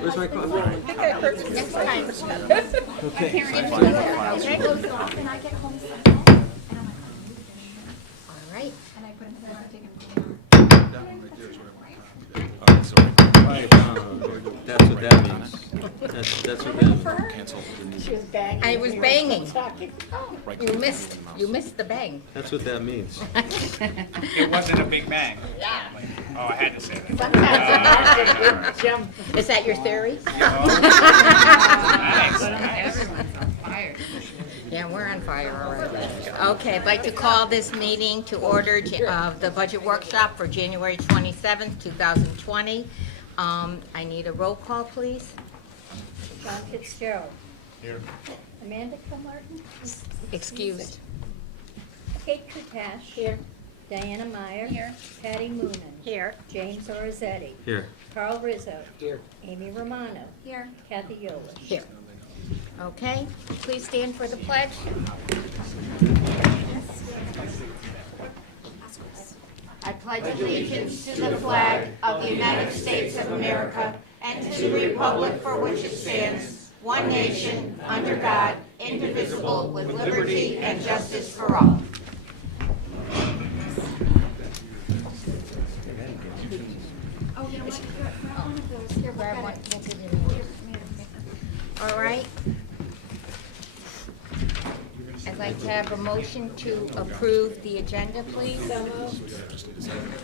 Where's my coffee? Next time. Okay. All right. That's what that means. That's what that means. I was banging. You missed the bang. That's what that means. It wasn't a big bang. Yeah. Oh, I had to say that. Is that your theory? Nice. Yeah, we're on fire already. Okay, I'd like to call this meeting to order of the budget workshop for January 27th, 2020. I need a roll call, please. John Fitzgerald. Here. Amanda Kilmartin. Excused. Kate Kutash. Here. Diana Meyer. Here. Patty Moonen. Here. James Orizzetti. Here. Carl Rizzo. Here. Amy Romano. Here. Kathy Yolich. Here. Okay, please stand for the pledge. I pledge allegiance to the flag of the United States of America and to the republic for which it stands, one nation, under God, indivisible, with liberty and justice for all. All right. I'd like to have a motion to approve the agenda, please.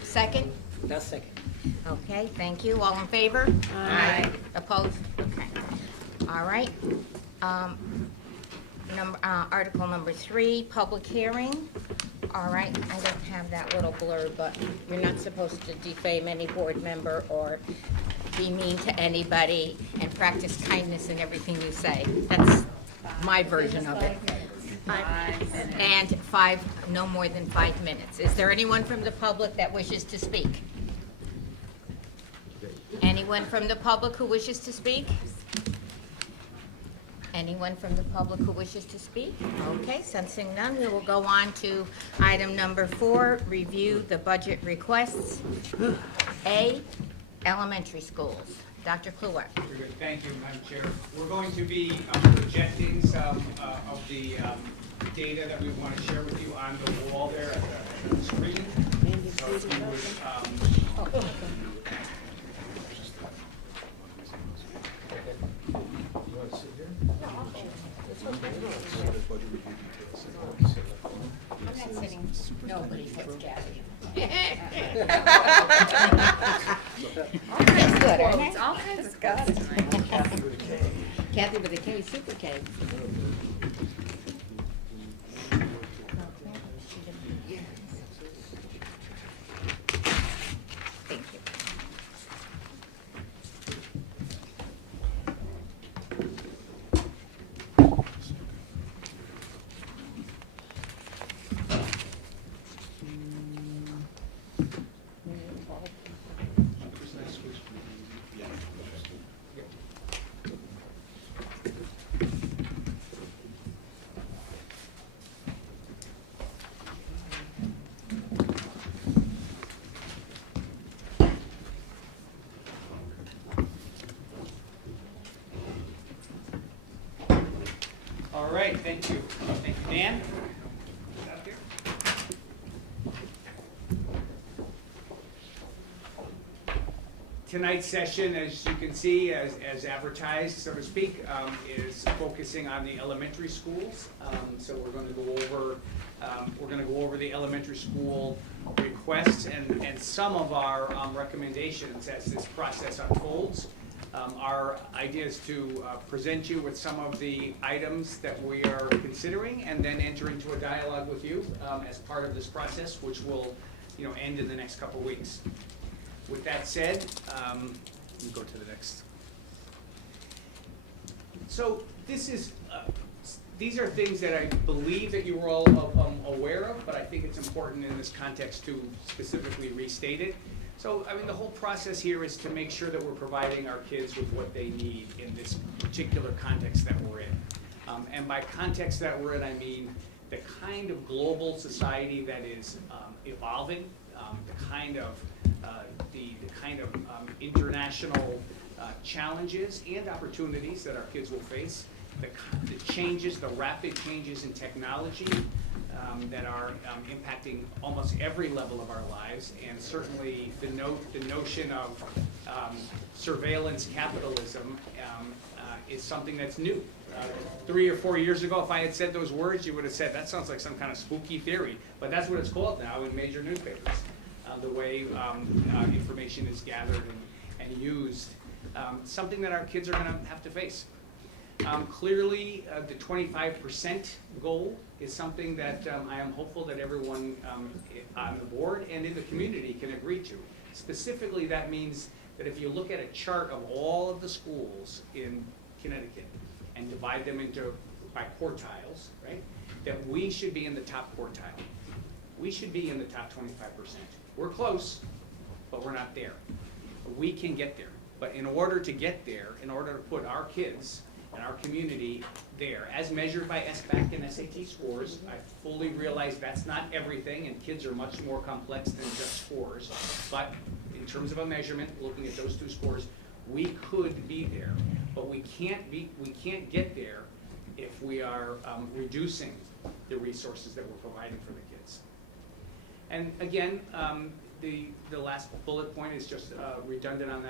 Second? That's second. Okay, thank you. All in favor? Aye. Opposed? Okay. All right. Article number 3, public hearing. All right, I don't have that little blurb, but you're not supposed to defame any board member or be mean to anybody and practice kindness in everything you say. That's my version of it. And no more than 5 minutes. Is there anyone from the public that wishes to speak? Anyone from the public who wishes to speak? Anyone from the public who wishes to speak? Okay, sensing none, we will go on to item number 4, review the budget requests. A, elementary schools. Dr. Kluwer. Very good. Thank you, Madam Chair. We're going to be projecting some of the data that we want to share with you on the wall there at the screen. So if you would, I'm not sitting, nobody says Kathy. That's good, aren't it? All kinds of stuff tonight. Kathy with a K, super K. Thank you. all right, thank you. Thank you, Dan. Up here. Tonight's session, as you can see, as advertised, so to speak, is focusing on the elementary schools. So we're going to go over the elementary school requests and some of our recommendations as this process unfolds. Our idea is to present you with some of the items that we are considering, and then enter into a dialogue with you as part of this process, which will, end in the next couple of weeks. With that said, we go to the next. So these are things that I believe that you were all aware of, but I think it's important in this context to specifically restate it. So, the whole process here is to make sure that we're providing our kids with what they need in this particular context that we're in. And by context that we're in, I mean the kind of global society that is evolving, the kind of international challenges and opportunities that our kids will face, the changes, the rapid changes in technology that are impacting almost every level of our lives, and certainly the notion of surveillance capitalism is something that's new. 3 or 4 years ago, if I had said those words, you would have said, that sounds like some kind of spooky theory, but that's what it's called now in major newspapers, the way information is gathered and used, something that our kids are gonna have to face. Clearly, the 25% goal is something that I am hopeful that everyone on the board and in the community can agree to. Specifically, that means that if you look at a chart of all of the schools in Connecticut and divide them by quartiles, right, that we should be in the top quartile. We should be in the top 25%. We're close, but we're not there. We can get there. But in order to get there, in order to put our kids and our community there, as measured by SBAC and SAT scores, I fully realize that's not everything, and kids are much more complex than just scores. But in terms of a measurement, looking at those two scores, we could be there. But we can't get there if we are reducing the resources that we're providing for the kids. And again, the last bullet point is just redundant on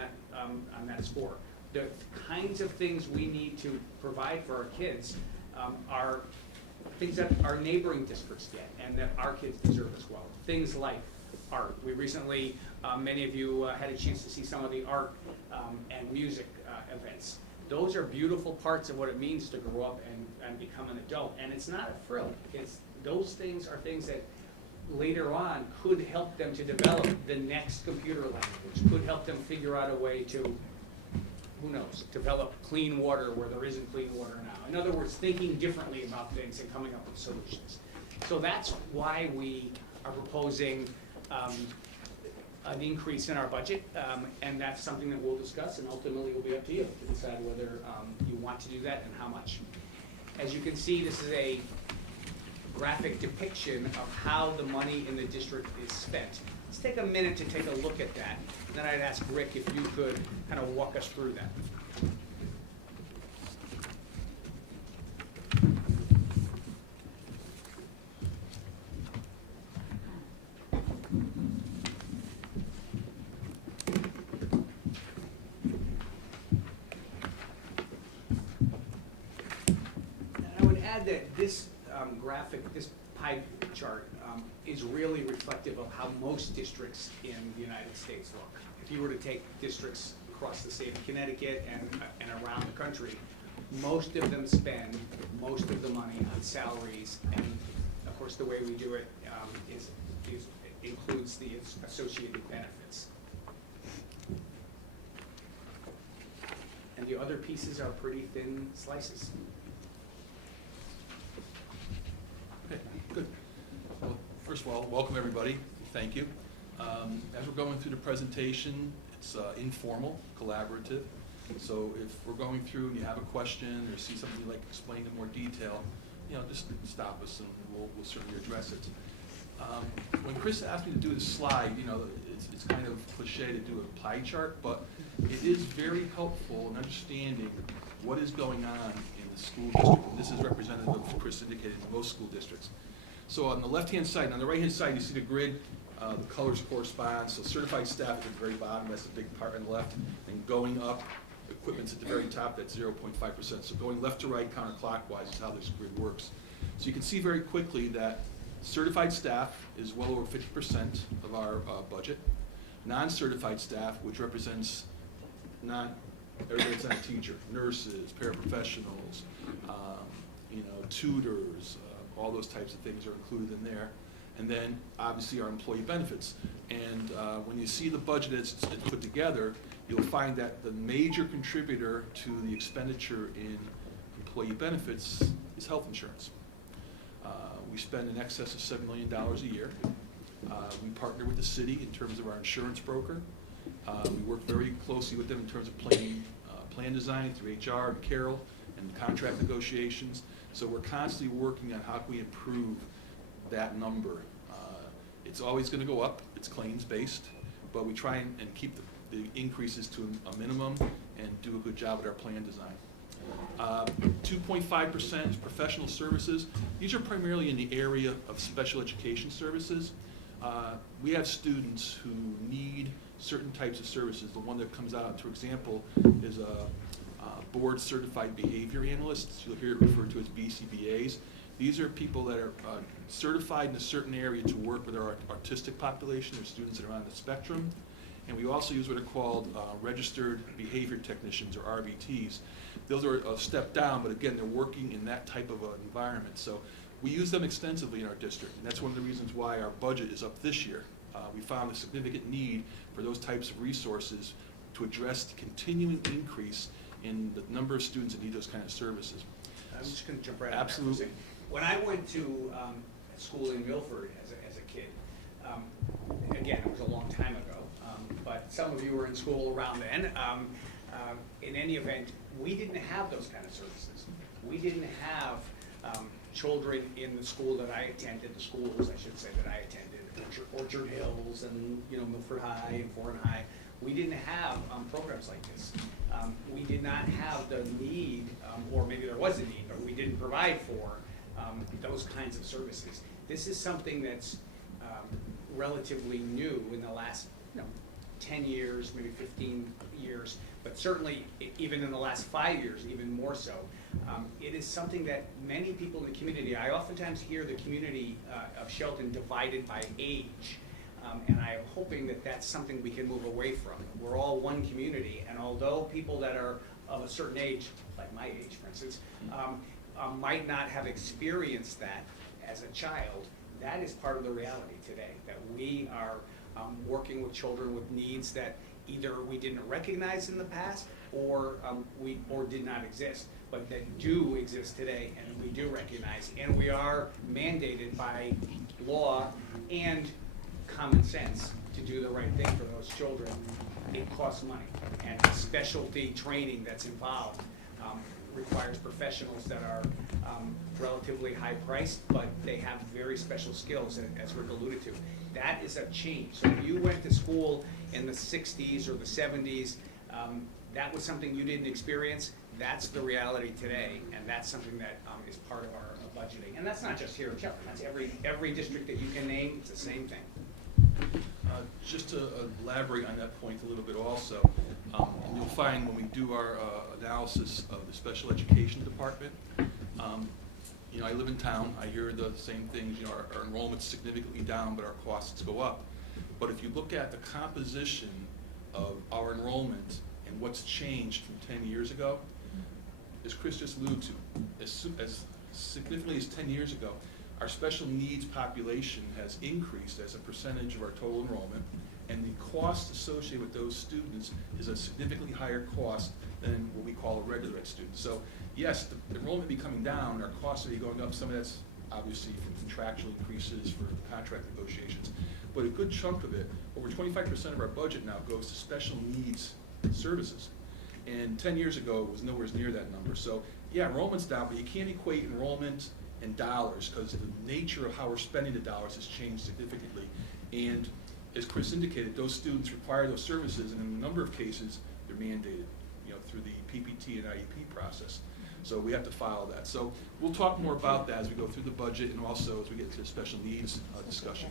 that score. The kinds of things we need to provide for our kids are things that our neighboring districts get and that our kids deserve as well. Things like art. We recently, many of you had a chance to see some of the art and music events. Those are beautiful parts of what it means to grow up and become an adult. And it's not a frill. Those things are things that later on could help them to develop the next computer language, could help them figure out a way to, who knows, develop clean water where there isn't clean water now. In other words, thinking differently about things and coming up with solutions. So that's why we are proposing an increase in our budget, and that's something that we'll discuss, and ultimately it will be up to you to decide whether you want to do that and how much. As you can see, this is a graphic depiction of how the money in the district is spent. Let's take a minute to take a look at that, and then I'd ask Rick if you could kind of walk us through that. And I would add that this graphic, this pie chart, is really reflective of how most districts in the United States look. If you were to take districts across the state of Connecticut and around the country, most of them spend most of the money on salaries, and of course the way we do it includes the associated benefits. And the other pieces are pretty thin slices. Okay, good. Well, first of all, welcome everybody. Thank you. As we're going through the presentation, it's informal, collaborative. So if we're going through and you have a question or see something you'd like explained in more detail, just stop us and we'll certainly address it. When Chris asked me to do this slide, it's kind of cliche to do a pie chart, but it is very helpful in understanding what is going on in the school district. And this is representative of, Chris indicated, most school districts. So on the left-hand side, and on the right-hand side, you see the grid, the colors correspond. So certified staff at the very bottom, that's the big part on the left. And going up, equipment's at the very top, that's 0.5%. So going left to right counterclockwise is how this grid works. So you can see very quickly that certified staff is well over 50% of our budget. Non-certified staff, which represents everybody that's not a teacher, nurses, paraprofessionals, tutors, all those types of things are included in there. And then obviously our employee benefits. And when you see the budget it's put together, you'll find that the major contributor to the expenditure in employee benefits is health insurance. We spend in excess of $7 million a year. We partner with the city in terms of our insurance broker. We work very closely with them in terms of plan design through HR and Carol and contract negotiations. So we're constantly working on how can we improve that number. It's always going to go up. It's claims based, but we try and keep the increases to a minimum and do a good job with our plan design. 2.5% is professional services. These are primarily in the area of special education services. We have students who need certain types of services. The one that comes out, for example, is a board certified behavior analysts. You'll hear it referred to as BCBAs. These are people that are certified in a certain area to work with our autistic population, or students that are on the spectrum. And we also use what are called registered behavior technicians, or RBTs. Those are a step down, but again, they're working in that type of an environment. So we use them extensively in our district, and that's one of the reasons why our budget is up this year. We found a significant need for those types of resources to address the continuing increase in the number of students that need those kind of services. I'm just going to jump right in Absolutely. there. When I went to school in Milford as a kid, again, it was a long time ago, but some of you were in school around then. In any event, we didn't have those kind of services. We didn't have children in the school that I attended, the schools, I should say, that I attended, Orchard Hills and Milford High and Foreign High. We didn't have programs like this. We did not have the need, or maybe there was a need, but we didn't provide for those kinds of services. This is something that's relatively new in the last 10 years, maybe 15 years, but certainly even in the last 5 years, even more so. It is something that many people in the community, I oftentimes hear the community of Shelton divided by age, and I'm hoping that that's something we can move away from. We're all one community, and although people that are of a certain age, like my age for instance, might not have experienced that as a child, that is part of the reality today, that we are working with children with needs that either we didn't recognize in the past or did not exist, but that do exist today and we do recognize, and we are mandated by law and common sense to do the right thing for those children. It costs money, and the specialty training that's involved requires professionals that are relatively high priced, but they have very special skills, as Rick alluded to. That is a change. So if you went to school in the 60s or the 70s, that was something you didn't experience. That's the reality today, and that's something that is part of our budgeting. And that's not just here in Shelton. That's every district that you can name. It's the same thing. Just to elaborate on that point a little bit also, and you'll find when we do our analysis of the special education department, I live in town, I hear the same things, our enrollment's significantly down, but our costs go up. But if you look at the composition of our enrollment and what's changed from 10 years ago, as Chris just alluded to, as significantly as 10 years ago, our special needs population has increased as a percentage of our total enrollment, and the cost associated with those students is a significantly higher cost than what we call a regular ed student. So yes, the enrollment be coming down, our costs are going up. Some of that's obviously from contractual increases for contract negotiations, but a good chunk of it, over 25% of our budget now goes to special needs services. And 10 years ago, it was nowhere near that number. So yeah, enrollment's down, but you can't equate enrollment and dollars, because the nature of how we're spending the dollars has changed significantly. And as Chris indicated, those students require those services, and in a number of cases, they're mandated, through the PPT and IEP process. So we have to follow that. So we'll talk more about that as we go through the budget, and also as we get to the special needs discussion.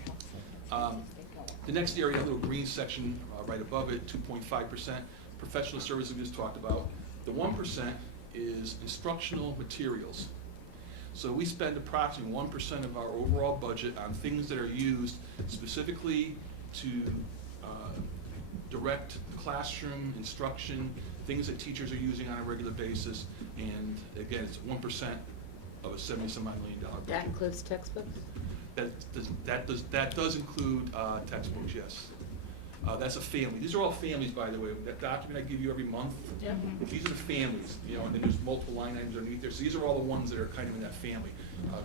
The next area, a little green section right above it, 2.5%, professional services we just talked about. The 1% is instructional materials. So we spend approximately 1% of our overall budget on things that are used specifically to direct classroom instruction, things that teachers are using on a regular basis, and again, it's 1% of a $70-some odd million budget. That includes textbooks? That does include textbooks, yes. That's a family. These are all families, by the way. That document I give you every month, these are the families, and then there's multiple line items underneath there. So these are all the ones that are kind of in that family.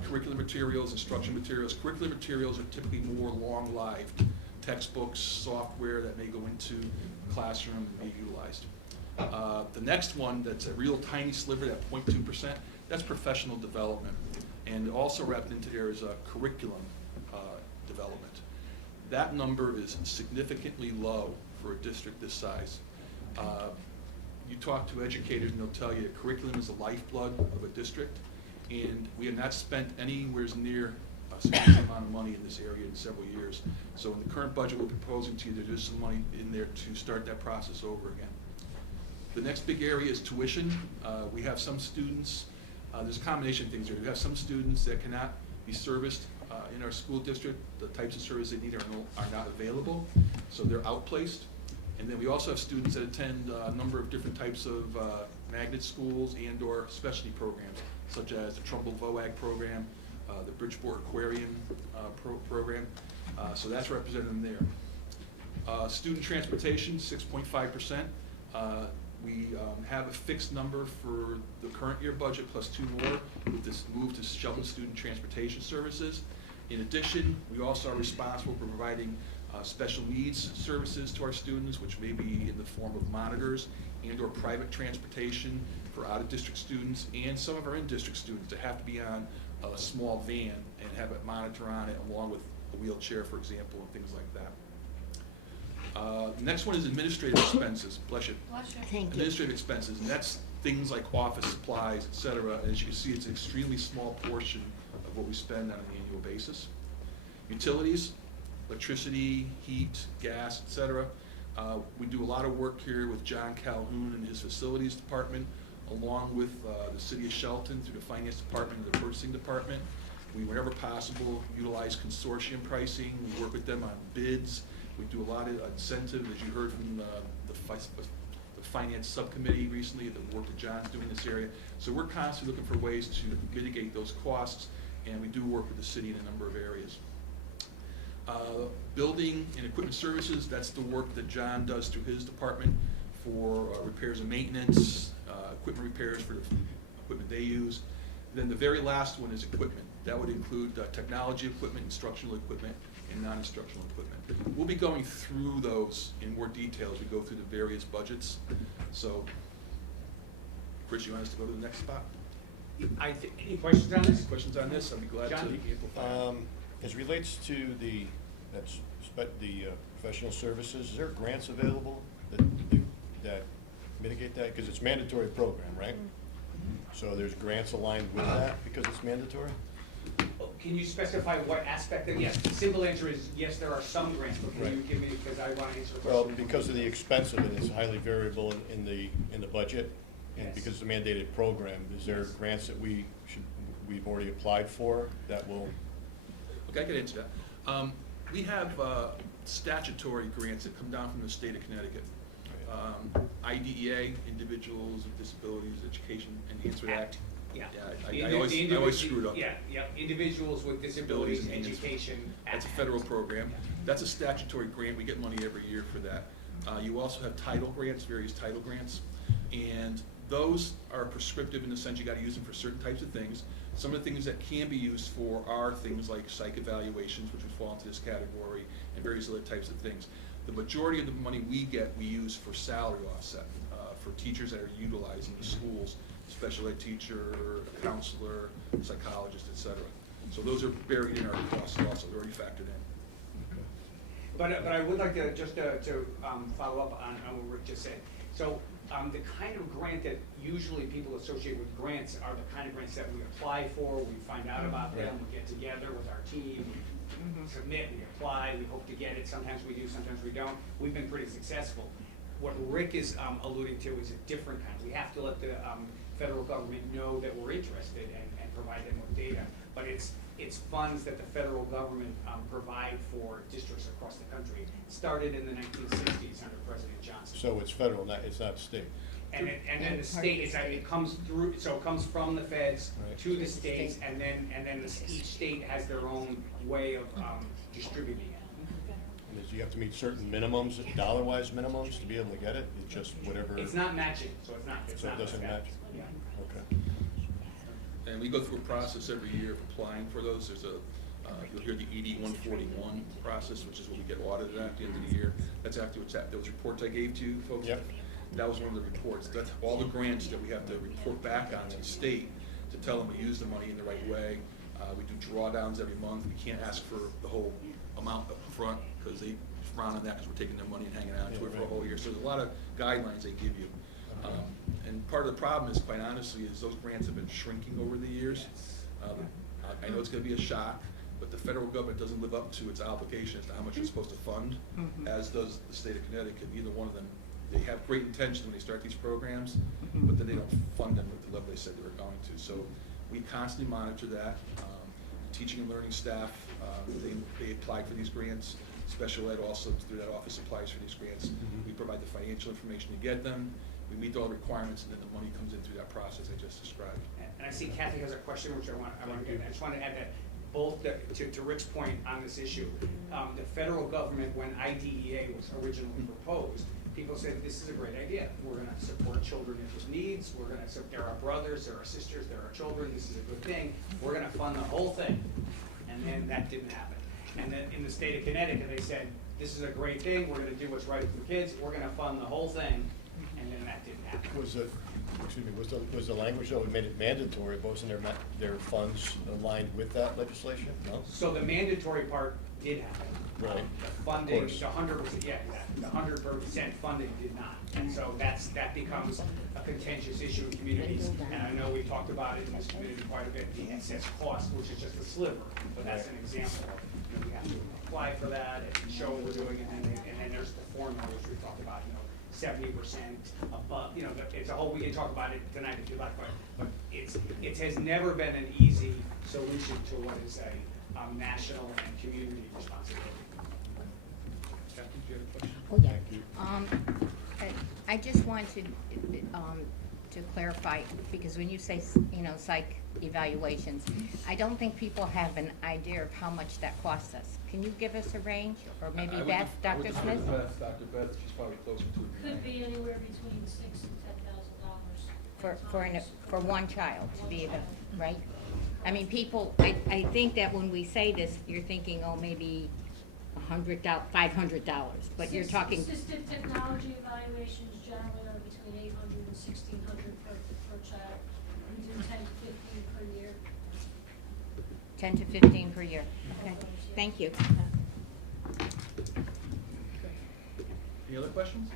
Curriculum materials, instruction materials. Curriculum materials are typically more long-lived. Textbooks, software that may go into the classroom and be utilized. The next one, that's a real tiny sliver, that 0.2%, that's professional development. And also wrapped into there is curriculum development. That number is significantly low for a district this size. You talk to educators, and they'll tell you curriculum is the lifeblood of a district, and we have not spent anywhere near a significant amount of money in this area in several years. So in the current budget, we're proposing to you, there's some money in there to start that process over again. The next big area is tuition. We have some students, there's a combination of things here. We have some students that cannot be serviced in our school district. The types of service they need are not available, so they're outplaced. And then we also have students that attend a number of different types of magnet schools and or specialty programs, such as the Trumbull VOAG program, the Bridgeport Aquarium program. So that's represented in there. Student transportation, 6.5%. We have a fixed number for the current year budget plus 2 more with this move to Shelton Student Transportation Services. In addition, we also are responsible for providing special needs services to our students, which may be in the form of monitors and or private transportation for out-of-district students and some of our in-district students that have to be on a small van and have a monitor on it along with a wheelchair, for example, and things like that. The next one is administrative expenses. Bless you. Thank you. Administrative expenses, and that's things like office supplies, et cetera. As you can see, it's an extremely small portion of what we spend on an annual basis. Utilities, electricity, heat, gas, et cetera. We do a lot of work here with John Calhoun and his facilities department, along with the city of Shelton through the finance department and the purchasing department. We, whenever possible, utilize consortium pricing. We work with them on bids. We do a lot of incentive, as you heard from the finance subcommittee recently, the work that John's doing in this area. So we're constantly looking for ways to mitigate those costs, and we do work with the city in a number of areas. Building and equipment services, that's the work that John does through his department for repairs and maintenance, equipment repairs for the equipment they use. Then the very last one is equipment. That would include technology equipment, instructional equipment, and non-instructional equipment. We'll be going through those in more detail as we go through the various budgets. So, Chris, you want us to go to the next spot? Any questions on this? Any questions on this? I'd be glad John? to amplify. As relates to the professional services, is there grants available that mitigate that? Because it's a mandatory program, right? So there's grants aligned with that because it's mandatory? Can you specify what aspect of, yes, the simple answer is, yes, there are some grants, but can you Right. give me, because I want to answer the Well, question. because of the expense of it, it's highly variable in the budget, and Yes. because it's a mandated program, is there Yes. grants that we've already applied for that will? Okay, I can answer that. We have statutory grants that come down from the state of Connecticut. IDEA, Individuals with Disabilities Education Enhancement Act. Yeah. I always screw it up. Yeah, individuals with disabilities, education. That's a Act. federal program. Yeah. That's a statutory grant. We get money every year for that. You also have title grants, various title grants. And those are prescriptive in the sense you gotta use them for certain types of things. Some of the things that can be used for are things like psych evaluations, which would fall into this category, and various other types of things. The majority of the money we get, we use for salary offset, for teachers that are utilizing the schools, special ed teacher, a counselor, psychologist, et cetera. So those are buried in our costs also, they're already factored in. But I would like to, just to follow up on what Rick just said. So, the kind of grant that usually people associate with grants are the kind of grants that we apply for, we find out about them, we get together with our team, we submit, we apply, we hope to get it, sometimes we do, sometimes we don't. We've been pretty successful. What Rick is alluding to is a different kind. We have to let the federal government know that we're interested and provide them with data. But it's funds that the federal government provide for districts across the country. It started in the 1960s under President Johnson. So it's federal, it's not state? And then the state, it comes through, so it comes from the feds Right. to the states, and then each state has their own way of distributing it. And you have to meet certain minimums, dollar-wise minimums to be able to get it? It's just whatever? It's not matching, so it's not. So it doesn't like that. match? Yeah. Okay. And we go through a process every year of applying for those. There's you'll hear the ED 141 process, which is what we get audited at the end of the year. That's after those reports I gave to you folks. Yep. That was one of the reports. That's all the grants that we have to report back on to the state to tell them we use the money in the right way. We do drawdowns every month. We can't ask for the whole amount up front because they frown on that because we're taking their money and hanging on to it for a whole year. So there's a lot of guidelines they give you. And part of the problem is, quite honestly, is those grants have been shrinking over the years. I know it's gonna be a shock, but the federal government doesn't live up to its obligation as to how much it's supposed to fund, as does the state of Connecticut. Neither one of them, they have great intentions when they start these programs, but then they don't fund them at the level they said they were going to. So we constantly monitor that. Teaching and learning staff, they apply for these grants. Special ed also, through that office, applies for these grants. We provide the financial information to get them. We meet all the requirements, and then the money comes in through that process I just described. And I see Kathy has a question, which I want to get. I just want to add that both to Rick's point on this issue, the federal government, when IDEA was originally proposed, people said this is a great idea. We're going to support children with needs. We're going to. There are brothers, there are sisters, there are children. This is a good thing. We're going to fund the whole thing, and then that didn't happen. And then in the state of Connecticut, they said this is a great thing. We're going to do what's right for kids. We're going to fund the whole thing, and then that didn't happen. Was the language that made it mandatory, but wasn't their funds aligned with that legislation? No? So the mandatory part did happen. Right. The funding, Of course. the 100% funding did not. And so that becomes a contentious issue in communities. And I know we talked about it in this community quite a bit, the excess cost, which is just a sliver, but that's an example of, we have to apply for that and show we're doing it, and then there's the formula, which we talked about, 70% above, it's a whole, we can talk about it tonight if you like, but it has never been an easy solution to what is a national and community responsibility. Kathy, do you have a question? Oh, yeah. Thank you. I just wanted to clarify, because when you say, psych evaluations, I don't think people have an idea of how much that costs us. Can you give us a range, or maybe Beth, Dr. Smith? Dr. Beth, she's probably closer to it. Could be anywhere between $6,000 and $10,000. For one child to be able, right? I mean, people, I think that when we say this, you're thinking, oh, maybe $500, but you're talking. Assistive technology evaluations generally are between $800 and $1,600 per child. We do 10 to 15 per year. 10 to 15 per year. Okay, thank you. Any other questions?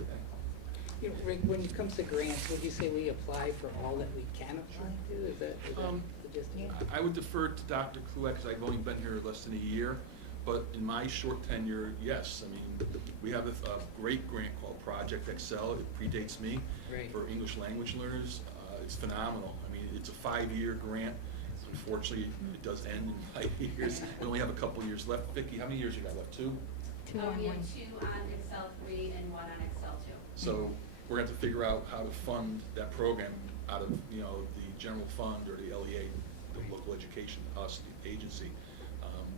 Okay. Rick, when it comes to grants, would you say we apply for all that we can apply to? Is that the gist of it? I would defer to Dr. Kluek, because I've only been here less than a year, but in my short tenure, yes. I mean, we have a great grant called Project Excel. It predates me. Right. For English language learners. It's phenomenal. I mean, it's a 5-year grant. Unfortunately, it does end in 5 years. We only have a couple years left. Vicki, how many years you got left? 2? Two on We have one. 2 on Excel 3 and 1 on Excel 2. So we're going to have to figure out how to fund that program out of, the general fund or the LEA, the local education, us, the agency,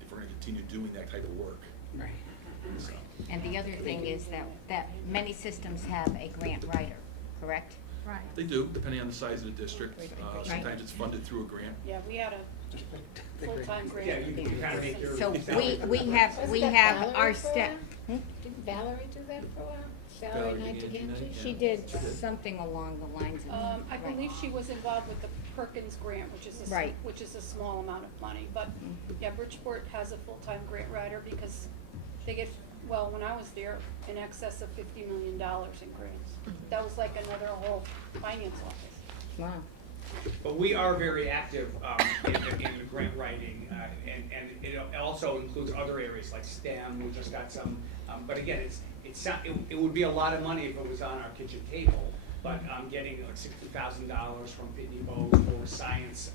if we're going to continue doing that type of work. Right. So, And the other thing is that many systems have a grant writer, correct? Right. they do, depending on the size of the district. Right. Sometimes it's funded through a grant. Yeah, we had a full-time grant. Yeah, you kind of make your. So we Wasn't have that our Valerie for a step. while? Didn't Valerie do that for a while? Valerie Valerie Knight Gandy again? Knight, She yeah. did She did. something along the lines of. I believe she was involved with the Perkins grant, which is Right. which is a small amount of money. But yeah, Bridgeport has a full-time grant writer because they get, well, when I was there, in excess of $50 million in grants. That was like another whole finance office. Wow. But we are very active in the grant writing, and it also includes other areas like STEM. We just got some, but again, it would be a lot of money if it was on our kitchen table. But getting like $60,000 from Pitney Bowes for science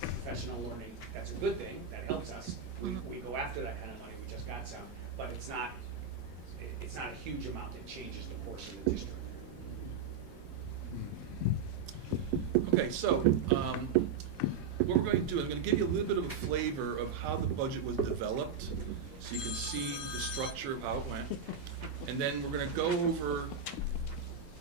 professional learning, that's a good thing. That helps us. We go after that kind of money. We just got some, but it's not a huge amount that changes the course of the district. Okay, so what we're going to do is I'm going to give you a little bit of a flavor of how the budget was developed, so you can see the structure of how it went. And then we're going to go over,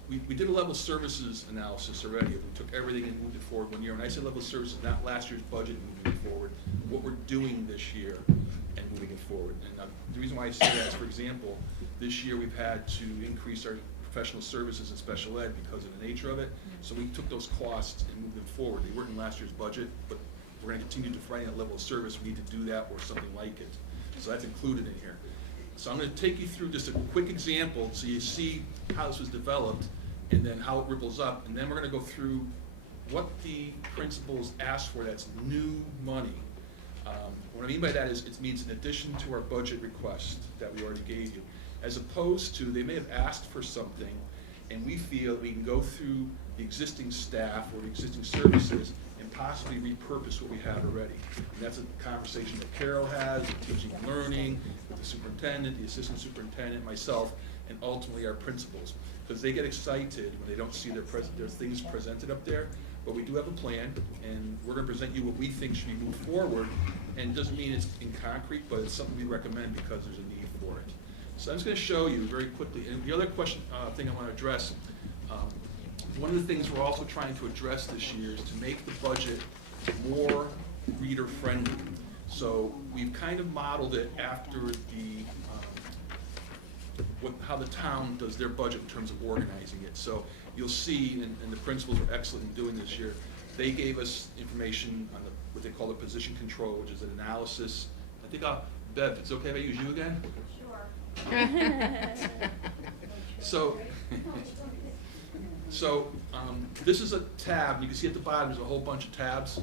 we did a level services analysis already. We took everything and moved it forward 1 year. When I say level services, not last year's budget moving it forward, what we're doing this year and moving it forward. And the reason why I say that is, for example, this year we've had to increase our professional services and special ed because of the nature of it. So we took those costs and moved them forward. They weren't in last year's budget, but we're going to continue defining that level of service. We need to do that or something like it. So that's included in here. So I'm gonna take you through just a quick example so you see how this was developed and then how it ripples up. And then we're gonna go through what the principals asked for that's new money. What I mean by that is it means in addition to our budget request that we already gave you, as opposed to they may have asked for something and we feel we can go through the existing staff or the existing services and possibly repurpose what we have already. And that's a conversation that Carol has, with teaching and learning, with the superintendent, the assistant superintendent, myself, and ultimately our principals. Because they get excited when they don't see their things presented up there. But we do have a plan, and we're gonna present you what we think should be moved forward. And it doesn't mean it's in concrete, but it's something we recommend because there's a need for it. So I'm just gonna show you very quickly. And the other thing I wanna address, one of the things we're also trying to address this year is to make the budget more reader-friendly. So we've kind of modeled it after how the town does their budget in terms of organizing it. So you'll see, and the principals were excellent in doing this year, they gave us information on what they call the position control, which is an analysis. I think, Bev, it's okay if I use you again? Sure. So this is a tab. You can see at the bottom there's a whole bunch of tabs.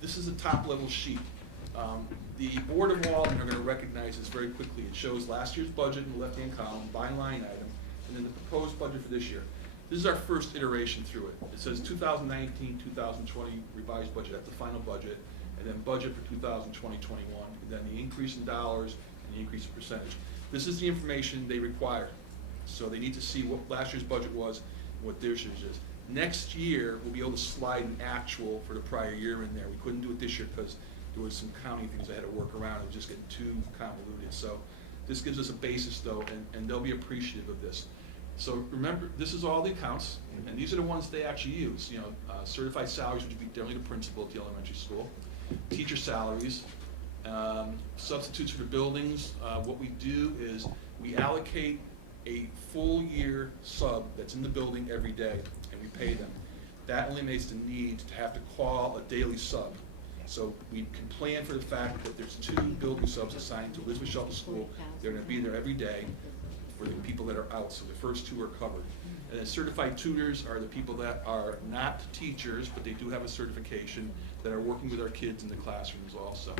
This is a top level sheet. The Board of Aldermen are going to recognize this very quickly. It shows last year's budget in the left-hand column by line item, and then the proposed budget for this year. This is our first iteration through it. It says 2019, 2020 revised budget. That's the final budget, and then budget for 2020, 21, and then the increase in dollars and the increase in percentage. This is the information they require. So they need to see what last year's budget was and what this year's is. Next year, we'll be able to slide an actual for the prior year in there. We couldn't do it this year because there was some counting things I had to work around. It was just getting too convoluted. So this gives us a basis though, and they'll be appreciative of this. So remember, this is all the accounts, and these are the ones they actually use. You know, certified salaries, which would be generally the principal at the elementary school, teacher salaries, substitutes for the buildings. What we do is we allocate a full year sub that's in the building every day, and we pay them. That eliminates the need to have to call a daily sub. So we can plan for the fact that there's 2 building subs assigned to Elizabeth Shelton School. They're gonna be there every day for the people that are out, so the first 2 are covered. And then certified tutors are the people that are not teachers, but they do have a certification, that are working with our kids in the classrooms also.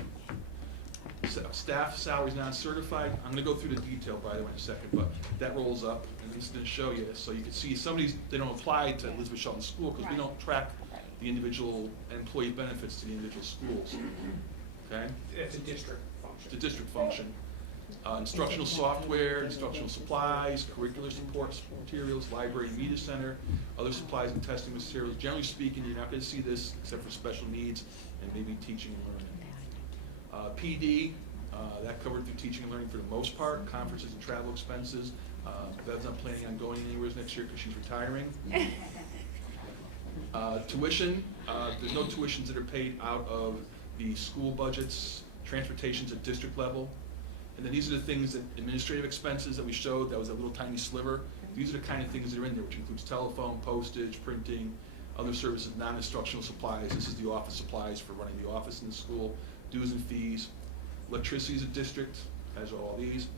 Staff salaries non-certified, I'm gonna go through the detail by the way in a second, but that rolls up, and this is gonna show you, so you can see some of these, they don't apply to Elizabeth Shelton School, because we don't track the individual employee benefits to the individual schools, okay? It's a district function. It's a district function. Instructional software, instructional supplies, curricular support materials, library and media center, other supplies and testing materials. Generally speaking, you're not gonna see this except for special needs and maybe teaching and learning. PD, that covered through teaching and learning for the most part, conferences and travel expenses. Bev's not planning on going anywhere next year because she's retiring. Tuition, there's no tuitions that are paid out of the school budgets. Transportation's at district level. And then these are the things that administrative expenses that we showed, that was a little tiny sliver. These are the kind of things that are in there, which includes telephone, postage, printing, other services, non-instructional supplies. This is the office supplies for running the office in the school, dues and fees. Electricity is a district, has all these.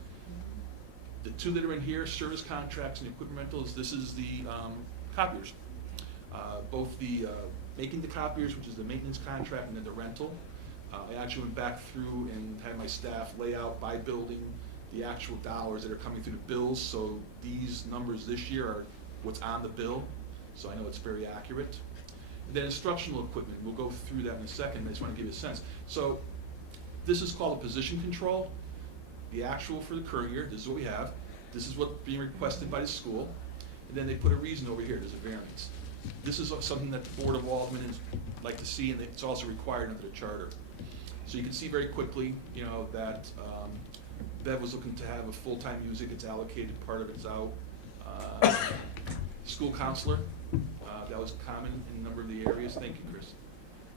The 2 that are in here, service contracts and equipment rentals, this is the copiers. Both the making the copiers, which is the maintenance contract, and then the rental. I actually went back through and had my staff lay out by building the actual dollars that are coming through the bills. So these numbers this year are what's on the bill. So I know it's very accurate. And then instructional equipment, we'll go through that in a second. I just want to give you a sense. So this is called a position control. The actual for the current year, this is what we have. This is what's being requested by the school. And then they put a reason over here, there's a variance. This is something that the Board of Aldermen like to see, and it's also required under the charter. So you can see very quickly, you know, that Bev was looking to have a full-time music, it's allocated, part of it's out. School counselor, that was common in a number of the areas, thank you, Chris.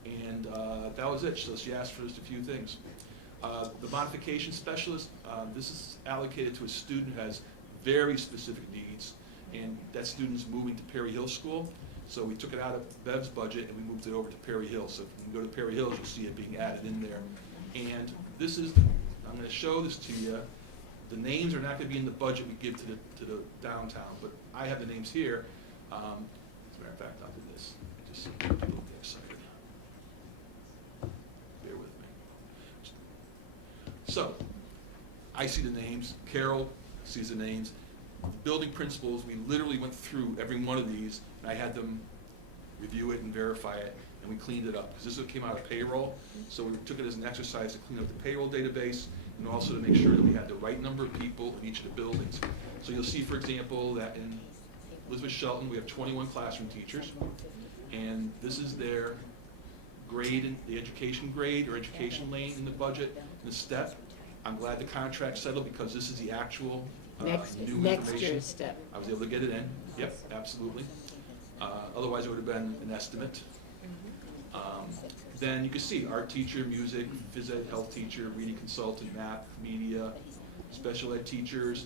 And that was it, so she asked for just a few things. The modification specialist, this is allocated to a student who has very specific needs, and that student's moving to Perry Hill School. So we took it out of Bev's budget and we moved it over to Perry Hill. So if you can go to Perry Hills, you'll see it being added in there. And this is, I'm gonna show this to you. The names are not gonna be in the budget we give to the downtown, but I have the names here. As a matter of fact, I'll do this, just so people get excited. Bear with me. So, I see the names, Carol sees the names. The building principals, we literally went through every one of these, and I had them review it and verify it, and we cleaned it up, because this is what came out of payroll. So we took it as an exercise to clean up the payroll database, and also to make sure that we had the right number of people in each of the buildings. So you'll see, for example, that in Elizabeth Shelton, we have 21 classroom teachers, and this is their grade, in the education grade or education lane in the budget, in the step. I'm glad the contract settled, because this is the actual new information. Next year's step. I was able to get it in, yep, absolutely. Otherwise, it would have been an estimate. Then you can see art teacher, music, phys ed, health teacher, reading consultant, math, media, special ed teachers.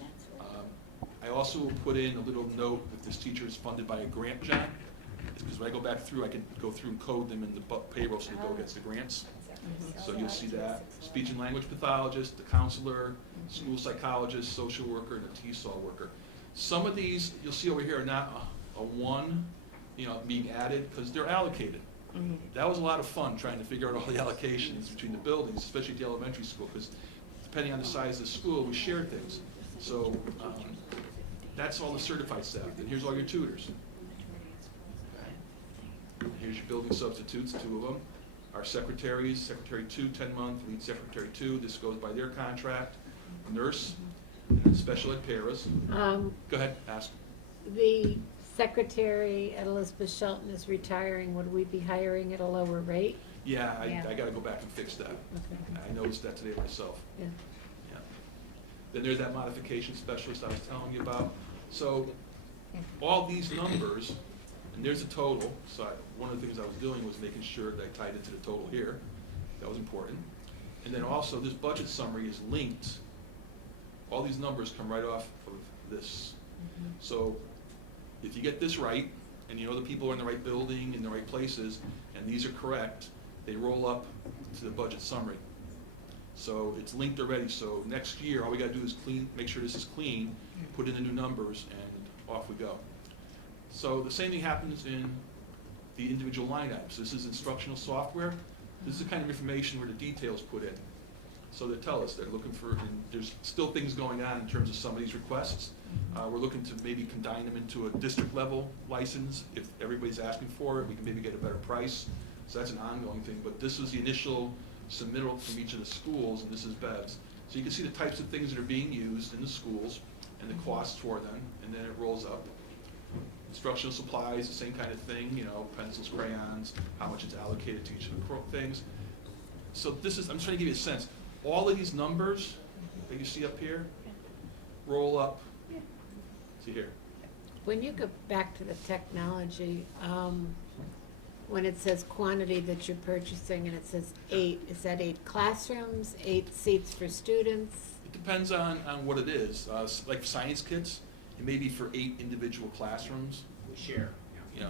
I also put in a little note that this teacher is funded by a grant, John, because when I go back through, I can go through and code them in the payroll so they go against the grants. So you'll see that. Speech and language pathologist, the counselor, school psychologist, social worker, and a TESOL worker. Some of these, you'll see over here, are not a one, being added, because they're allocated. That was a lot of fun, trying to figure out all the allocations between the buildings, especially at the elementary school, because depending on the size of the school, we share things. So that's all the certified staff. And here's all your tutors. Here's your building substitutes, 2 of them. Our secretaries, Secretary 2, 10-month, lead Secretary 2, this goes by their contract. Nurse, and then special ed paras. Go ahead, ask. The secretary at Elizabeth Shelton is retiring. Would we be hiring at a lower rate? Yeah, Yeah. I gotta go back and fix that. Okay. I noticed that today myself. Yeah. Yeah. Then there's that modification specialist I was telling you about. So all these numbers, and there's a total, so one of the things I was doing was making sure that I tied it to the total here. That was important. And then also, this budget summary is linked. All these numbers come right off of this. So if you get this right, and you know the people are in the right building, in the right places, and these are correct, they roll up to the budget summary. So it's linked already, so next year, all we gotta do is make sure this is clean, put in the new numbers, and off we go. So the same thing happens in the individual line items. This is instructional software. This is the kind of information where the details put in. So they tell us they're looking for, and there's still things going on in terms of some of these requests. We're looking to maybe combine them into a district level license. If everybody's asking for it, we can maybe get a better price. So that's an ongoing thing, but this was the initial submittal from each of the schools, and this is Bev's. So you can see the types of things that are being used in the schools and the costs for them, and then it rolls up. Instructional supplies, the same kind of thing, pencils, crayons, how much it's allocated to each of the things. So this is, I'm just trying to give you a sense. All of these numbers that you see up here roll up. See here. When you go back to the technology, when it says quantity that you're purchasing and it says 8, is that 8 classrooms, 8 seats for students? It depends on what it is. Like science kits, it may be for 8 individual classrooms. We share.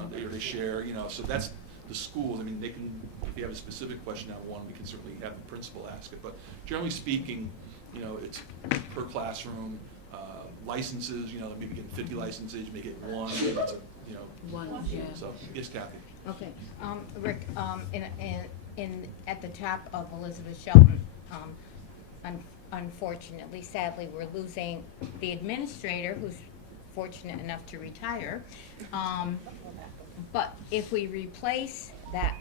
They share, so that's the schools. I mean, they can, if you have a specific question on one, we can certainly have the principal ask it. But generally speaking, it's per classroom. Licenses, maybe get 50 licenses, you may get 1, maybe it's One, yeah. So, yes, Kathy. Okay, Rick, at the top of Elizabeth Shelton, unfortunately, sadly, we're losing the administrator who's fortunate enough to retire. But if we replace that,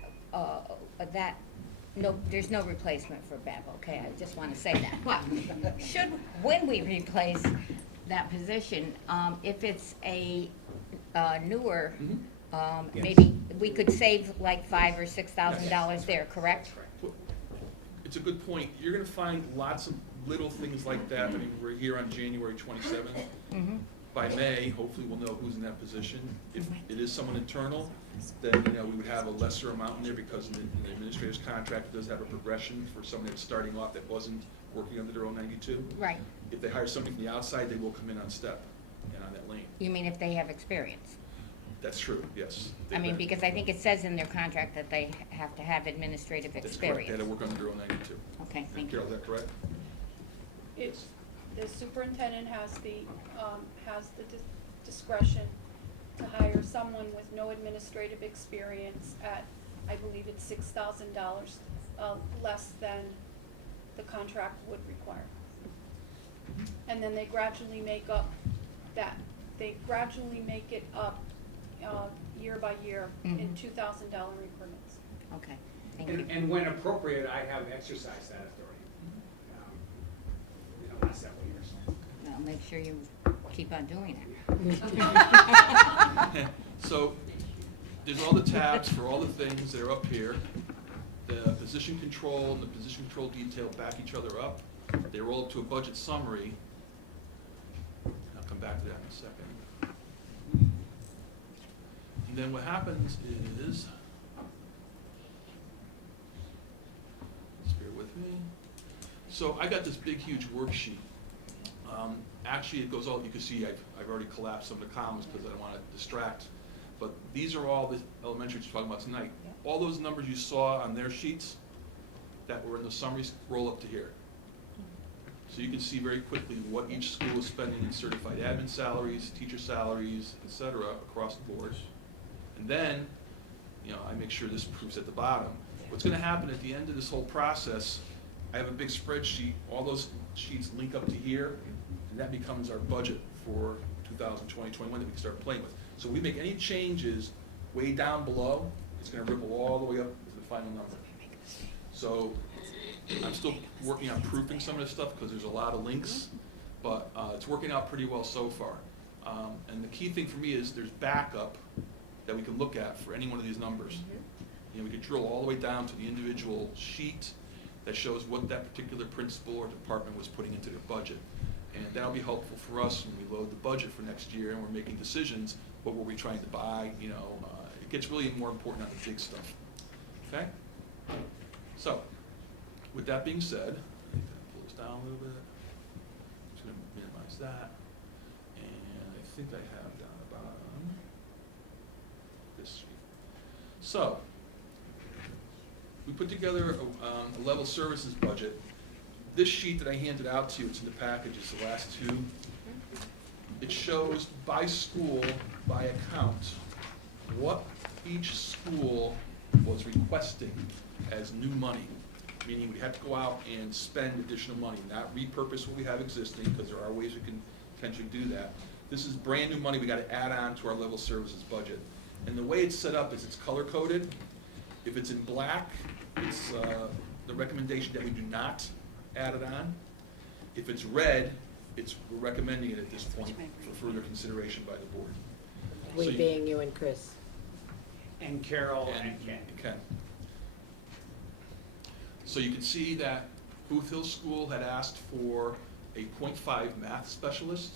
no, there's no replacement for Bev, okay, I just wanna say that. But when we replace that position, if it's a newer, maybe we could save like $5,000 or $6,000 there, correct? Well, it's a good point. You're gonna find lots of little things like that. I mean, we're here on January 27th. By May, hopefully we'll know who's in that position. If it is someone internal, then, we would have a lesser amount in there because in the administrator's contract, it does have a progression for someone that's starting off that wasn't working under their own 92. Right. If they hire somebody from the outside, they will come in on step and on that lane. You mean if they have experience? That's true, yes. I mean, because I think it says in their contract that they have to have administrative That's correct. They experience. had to work under their own 92. Okay, thank you. Carol, is that correct? the superintendent has the discretion to hire someone with no administrative experience at, I believe it's $6,000, less than the contract would require. And then they gradually make up that, they gradually make it up, year by year in Mhm. $2,000 increments. Okay, thank you. And when appropriate, I have exercised that authority, in the last several years. Well, make sure you keep on doing it. So, there's all the tabs for all the things that are up here. The position control and the position control detail back each other up. They roll up to a budget summary. I'll come back to that in a second. And then what happens is, just bear with me. So I got this big, huge worksheet. Actually, it goes all, you can see I've already collapsed some of the columns because I don't want to distract. But these are all the elementary we're talking about tonight. All those numbers you saw on their sheets that were in the summaries roll up to here. So you can see very quickly what each school is spending in certified admin salaries, teacher salaries, et cetera, across the board. And then, I make sure this proof's at the bottom. What's gonna happen at the end of this whole process, I have a big spreadsheet, all those sheets link up to here, and that becomes our budget for 2020-21 that we can start playing with. So we make any changes way down below, it's gonna ripple all the way up to the final number. So I'm still working on proofing some of this stuff because there's a lot of links, but it's working out pretty well so far. And the key thing for me is there's backup that we can look at for any one of these numbers. We can drill all the way down to the individual sheet that shows what that particular principal or department was putting into their budget. And that'll be helpful for us when we load the budget for next year and we're making decisions, what were we trying to buy, it gets really more important on the big stuff, okay? So, with that being said, I think that pulls down a little bit. Just gonna minimize that. And I think I have down the bottom this sheet. So, we put together a level services budget. This sheet that I handed out to you, it's in the package, it's the last two. It shows by school, by account, what each school was requesting as new money. Meaning we have to go out and spend additional money, not repurpose what we have existing, because there are ways we can potentially do that. This is brand new money we gotta add on to our level services budget. And the way it's set up is it's color coded. If it's in black, it's the recommendation that we do not add it on. If it's red, we're recommending it at this point for further consideration by the board. We So you- being you and Chris. And Carol and Ken. Ken. So you can see that Booth Hill School had asked for a .5 math specialist.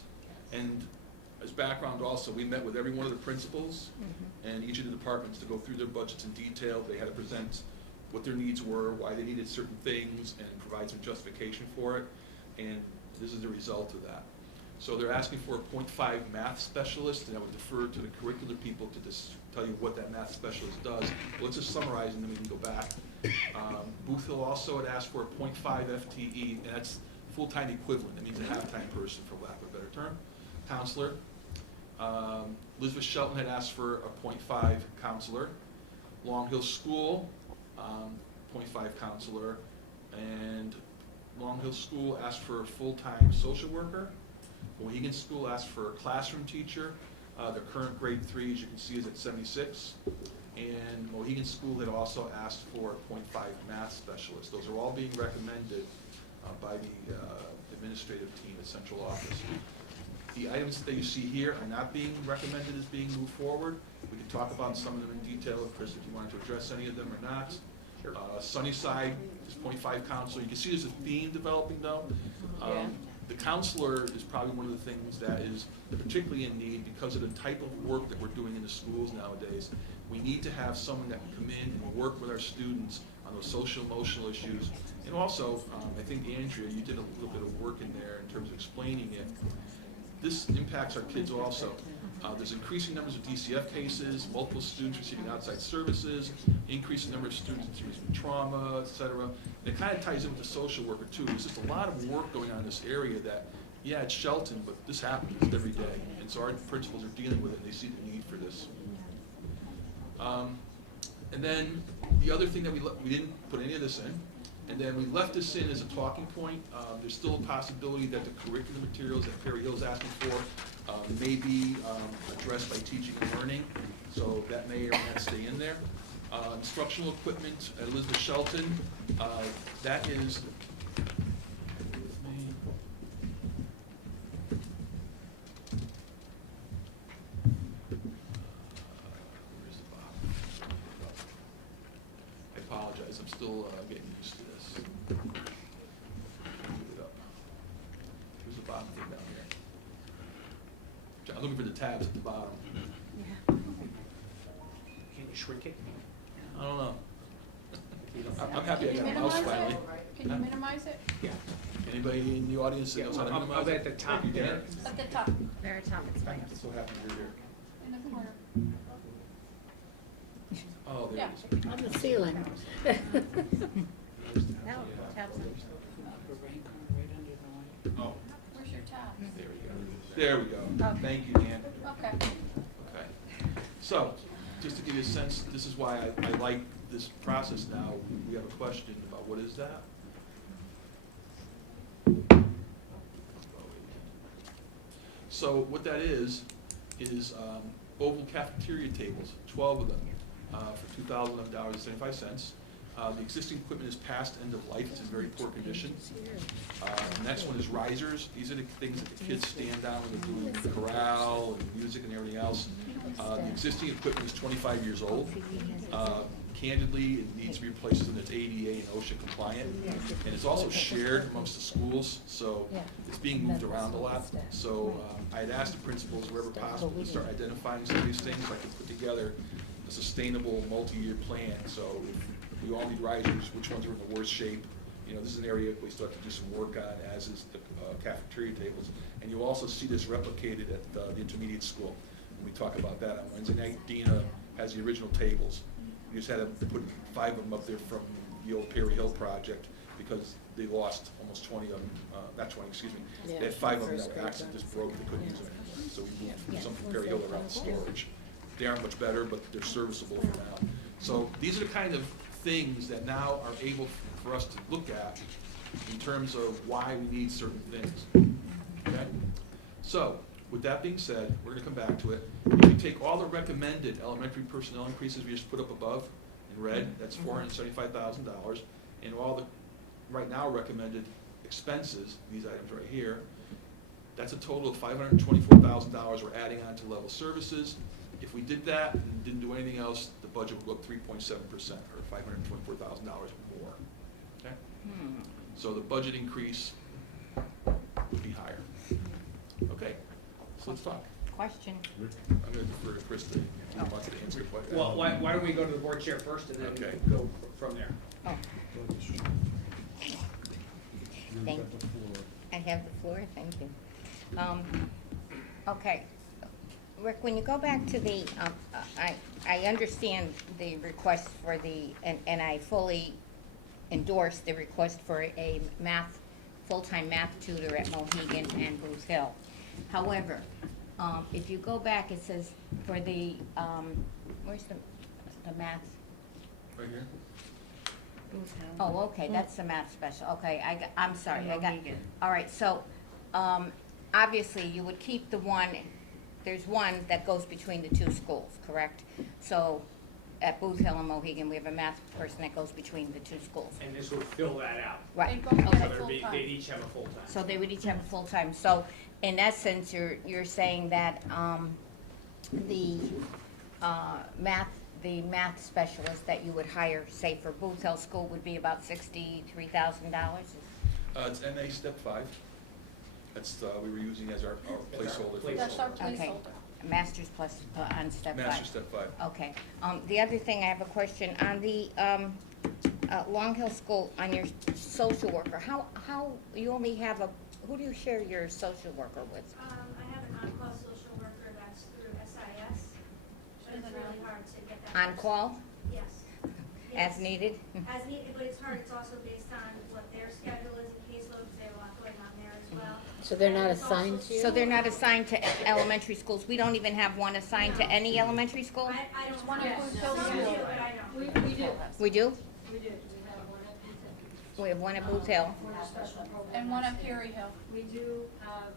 And as background also, we met with every one of the principals and each of the departments to go through their budgets in detail. They had to present what their needs were, why they needed certain things, and provide some justification for it. And this is the result of that. So they're asking for a .5 math specialist, and I would defer to the curricular people to just tell you what that math specialist does. Let's just summarize and then we can go back. Booth Hill also had asked for a .5 FTE, and that's full-time equivalent. That means a half-time person, for lack of a better term. Counselor. Elizabeth Shelton had asked for a .5 counselor. Long Hill School, .5 counselor. And Long Hill School asked for a full-time social worker. Mohegan School asked for a classroom teacher. Their current grade 3, as you can see, is at 76. And Mohegan School had also asked for a .5 math specialist. Those are all being recommended by the administrative team at central office. The items that you see here are not being recommended as being moved forward. We can talk about some of them in detail, Chris, if you wanted to address any of them or not. Sunnyside is .5 counselor. You can see there's a theme developing though. The counselor is probably one of the things that is particularly in need because of the type of work that we're doing in the schools nowadays. We need to have someone that can come in and work with our students on those social emotional issues. And also, I think Andrea, you did a little bit of work in there in terms of explaining it. This impacts our kids also. There's increasing numbers of DCF cases, multiple students receiving outside services, increasing number of students experiencing trauma, et cetera. And it kind of ties in with the social worker too. There's just a lot of work going on in this area that yeah, it's Shelton, but this happens every day. And so our principals are dealing with it, and they see the need for this. And then the other thing that we didn't put any of this in, and then we left this in as a talking point. There's still a possibility that the curriculum materials that Perry Hill's asking for may be addressed by teaching and learning, so that may or may not stay in there. Instructional equipment at Elizabeth Shelton, that is, where's the bottom? I apologize, I'm still getting used to this. Move it up. Here's the bottom thing down here. I'm looking for the tabs at the bottom. Can you shrink it? I don't know. I'm happy I got a mouse finally. Can you minimize it? Yeah. Anybody in the audience that knows how to minimize Up it? at the top You can. there. At the top, Very top, it's fine. I'm so happy you're here. in the corner. Oh, there Yeah. it is. On the ceiling. No, tabs. Oh, Where's your tab? there we go. There we go. Thank you, Dan. Okay. Okay. So, just to give you a sense, this is why I like this process now. We have a question about what is that? So what that is oval cafeteria tables, 12 of them, for $2,011.75. The existing equipment is past end of life, it's in very poor condition. The next one is risers. These are the things that the kids stand down when they're doing chorale and music and everything else. The existing equipment is 25 years old. Candidly, it needs to be replaced and it's ADA and OSHA compliant. And it's also shared amongst the schools, so it's being moved around a lot. So I had asked the principals, wherever possible, to start identifying some of these things, so I could put together a sustainable multi-year plan. So if we all need risers, which ones are in the worst shape? You know, this is an area we still have to do some work on, as is the cafeteria tables. And you'll also see this replicated at the intermediate school. When we talk about that on Wednesday night, Dina has the original tables. We just had to put 5 of them up there from the old Perry Hill project because they lost almost 20 of them, not 20, excuse me. They had 5 of them that were actually just broke, they couldn't use them anymore. So we moved some from Perry Hill around storage. They aren't much better, but they're serviceable for now. So these are the kind of things that now are able for us to look at in terms of why we need certain things. Okay? So, with that being said, we're going to come back to it. If you take all the recommended elementary personnel increases we just put up above in red, that's $475,000, and all the right now recommended expenses, these items right here, that's a total of $524,000 we're adding on to level services. If we did that and didn't do anything else, the budget would go up 3.7%, or $524,000 more. Okay? So the budget increase would be higher. Okay, so let's talk. Question. I'm going to defer to Krista. He wants to answer your question. Well, why don't we go to the board chair first and then Okay. go from there? Oh, thank you. I have the floor, thank you. Okay, Rick, when you go back to the, I understand the request for the, and I fully endorse the request for a full-time math tutor at Mohegan and Booth Hill. However, if you go back, it says for the, where's the math? Right here? Oh, okay, that's the math special, okay, I'm sorry, all right, so, obviously, you would keep the one, there's one that goes between the two schools, correct? So, at Booth Hill and Mohegan, we have a math person that goes between the two schools. And this would fill that out. Right, They both So get a there'd be, full-time. they'd each have a full-time. so they would each have a full-time, so, in essence, you're saying that, the math specialist that you would hire, say for Booth Hill School, would be about $63,000? It's MA step 5. That's, we were using as our placeholder. for- That's our Okay. placeholder. Master's plus, on step 5? Master step 5. Okay. The other thing, I have a question. On the Long Hill School, on your social worker, how you only have who do you share your social worker with? I have an on-call social worker that's through SIS, but it's really hard to get that. On call, Yes. as Yes. needed? As needed, but it's hard, it's also based on what their schedule is in caseload, because they have a lot going on there as well. So they're not assigned to you? So they're not assigned to elementary schools? We don't even have one assigned to any elementary school? I don't. One at Yes. Blue Hill Some School. do, but I don't. We do. We do? We do. We have one at Booth We have one at Booth Hill. for the special program. And one at Perry Hill. We do have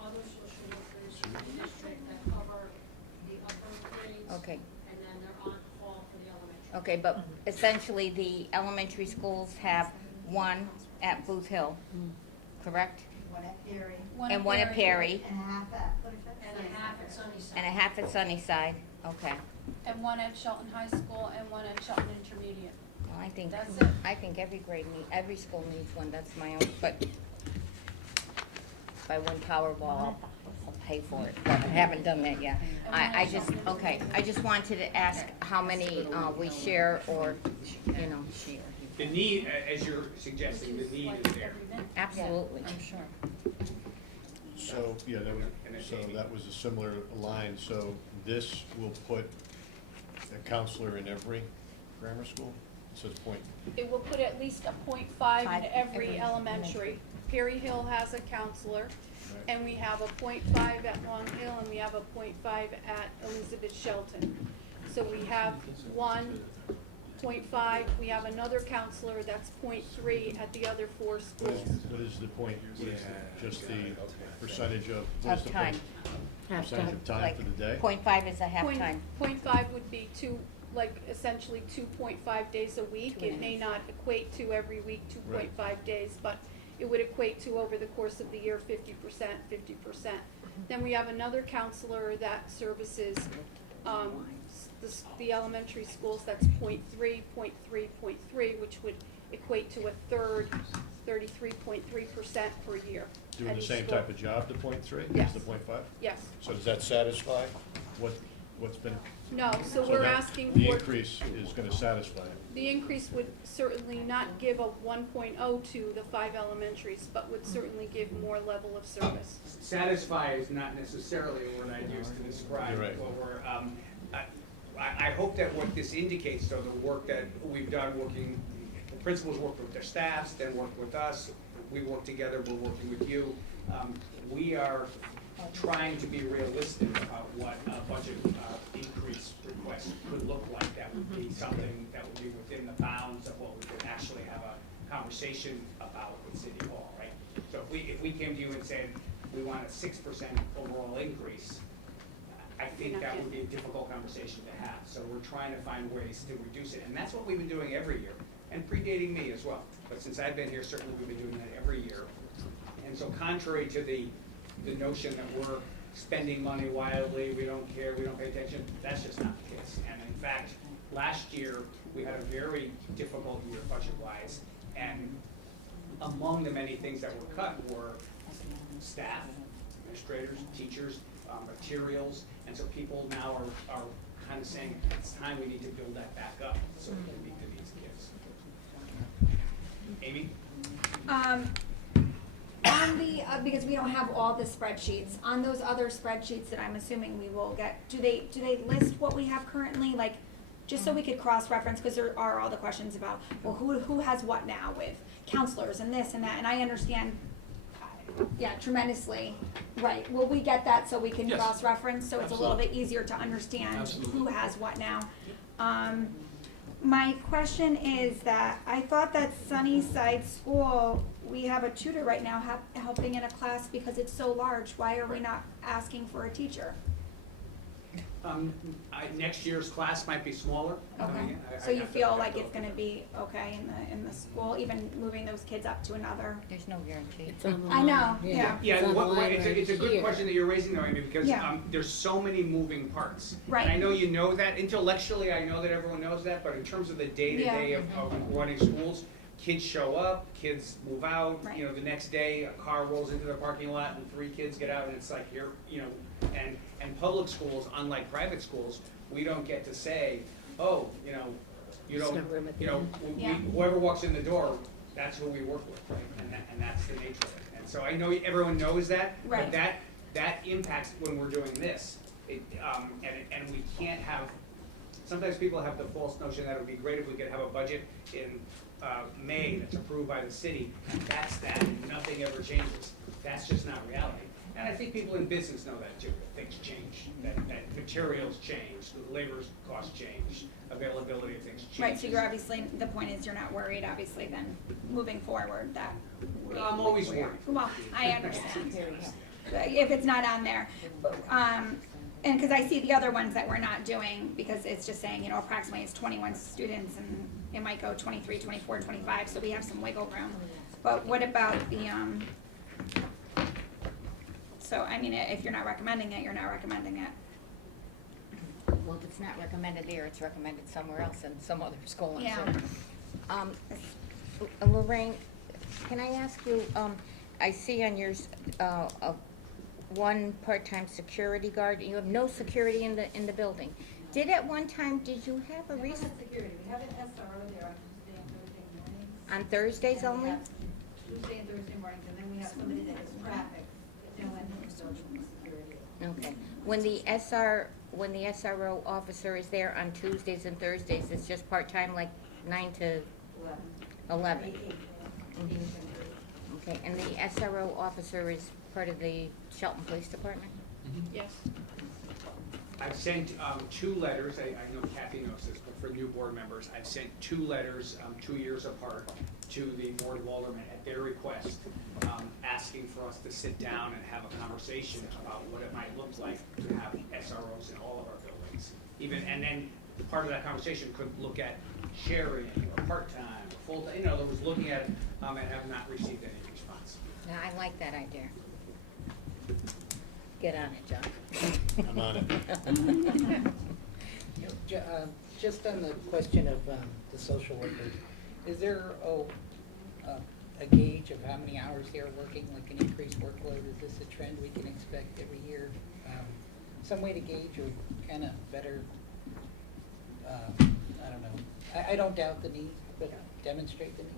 other social workers in the district that cover the upper grades. Okay. And then they're on call for the elementary. Okay, but essentially, the elementary schools have one at Booth Hill, correct? And one at Perry, And a half at Sunnyside. and a half at Sunnyside, okay. And one at Shelton High School and one at Shelton Intermediate. Well, That's it. I think every school needs one, that's my own, but if I win Powerball, I'll pay for it, but I haven't done that yet. I just wanted to ask how many, we share or, you know, The need, as you're suggesting, the need is there. absolutely. I'm sure. So, yeah, that was a similar line, so this will put a counselor in every grammar school? It says point, It will put at least a .5 Five in every every elementary. Perry Hill has a counselor, and we have a .5 at Long Hill, and we have a .5 at Elizabeth Shelton. So we have 1.5, we have another counselor that's .3 at the other 4 schools. what is the point, what is it, just the percentage of, what is Of the time. point? Percentage of time Like, for the day? 0.5 is a half Point- time. .5 would be essentially 2.5 days a week. Two and a It may not equate to every week, Right. 2.5 days, but it would equate to over the course of the year, 50%, 50%. Then we have another counselor that services, the elementary schools, that's .3, .3, .3, which would equate to a third, 33.3% per year. Doing at the each same school. type of job, the point three? Yes. Is the point five? Yes. So does that satisfy what's been? No, so so we're that- asking The for. increase is gonna satisfy it. The increase would certainly not give a 1.0 to the 5 elementaries, but would certainly give more level of service. Satisfy is not necessarily a word I'd use to describe You're right. what we're, I hope that what this indicates, though, the work that we've done working, the principals work with their staffs, then work with us, we work together, we're working with you. We are trying to be realistic about what a budget increase request could look like. That would be something that would be within the bounds of what we could actually have a conversation about with City Hall, right? So if we came to you and said, we want a 6% overall increase, I think that would be a difficult conversation to have. So we're trying to find ways to reduce it, and that's what we've been doing every year, and predating me as well. But since I've been here, certainly we've been doing that every year. And so contrary to the notion that we're spending money wildly, we don't care, we don't pay attention, that's just not the case. And in fact, last year, we had a very difficult year budget-wise, and among the many things that were cut were staff, administrators, teachers, materials, and so people now are kind of saying, it's time we need to build that back up so we can meet the needs of kids. Amy? On the, because we don't have all the spreadsheets, on those other spreadsheets that I'm assuming we will get, do they list what we have currently, like, just so we could cross-reference, because there are all the questions about, well, who has what now with counselors and this and that, and I understand, yeah, tremendously, right, will we get that so we can Yes. cross-reference, so it's a little Absolutely. bit easier to understand Absolutely. who has what now? My question is that I thought that Sunnyside School, we have a tutor right now helping in a class because it's so large. Why are we not asking for a teacher? Next year's class might be smaller. Okay, so you feel like it's gonna be okay in the school, even moving those kids up to another? There's no guarantee. It's on the I line. know, yeah. Yeah, It's on the line it's a right good here. question that you're raising though, Amy, because Yeah. there's so many moving parts. Right. And I know you know that, intellectually, I know that everyone knows that, but in terms of the day-to-day of running schools, kids show up, kids move out, Right. you know, the next day, a car rolls into the parking lot and 3 kids get out and it's like, you're, you know, and public schools, unlike private schools, we don't get to say, oh, you know, you There's don't, no room at the you know, end. Yeah. whoever walks in the door, that's who we work with, right? And that's the nature of it. And so I know everyone knows that, Right. but that impacts when we're doing this. And we can't have, sometimes people have the false notion that it would be great if we could have a budget in May that's approved by the city. That's that, and nothing ever changes. That's just not reality. And I think people in business know that too, that things change, that materials change, the labor costs change, availability of things changes. Right, so you're obviously, the point is you're not worried, obviously, then moving forward that. Well, I'm always we are. worried. Well, I understand. If it's not on there. And because I see the other ones that we're not doing, because it's just saying, you know, approximately it's 21 students and it might go 23, 24, 25, so we have some wiggle room. But what about the, so I mean, if you're not recommending it, you're not recommending it. Well, if it's not recommended there, it's recommended somewhere else in some other school. and Yeah. so- Lorraine, can I ask you, I see on yours, one part-time security guard, you have no security in the building. Did at one time, did you have a reason? Security, we have an SRO there on Tuesday and Thursday mornings. On Thursdays And we only? have Tuesday and Thursday mornings, and then we have somebody that does traffic, no one from social security. Okay. When the SRO officer is there on Tuesdays and Thursdays, it's just part-time, like 9 to 11? Okay, and the SRO officer is part of the Shelton Police Department? Yes. I've sent 2 letters, I know Kathy knows this, but for new board members, I've sent 2 letters, 2 years apart, to the Board of Aldermen at their request, asking for us to sit down and have a conversation about what it might look like to have SROs in all of our buildings. Even, and then part of that conversation could look at sharing or part-time, or full-time, you know, that was looking at it, and have not received any response. Yeah, I like that idea. Get on it, John. I'm on it. Just on the question of the social workers, is there a gauge of how many hours they're working, like an increased workload? Is this a trend we can expect every year? Some way to gauge or kind of better, I don't know. I don't doubt the need, but demonstrate the need.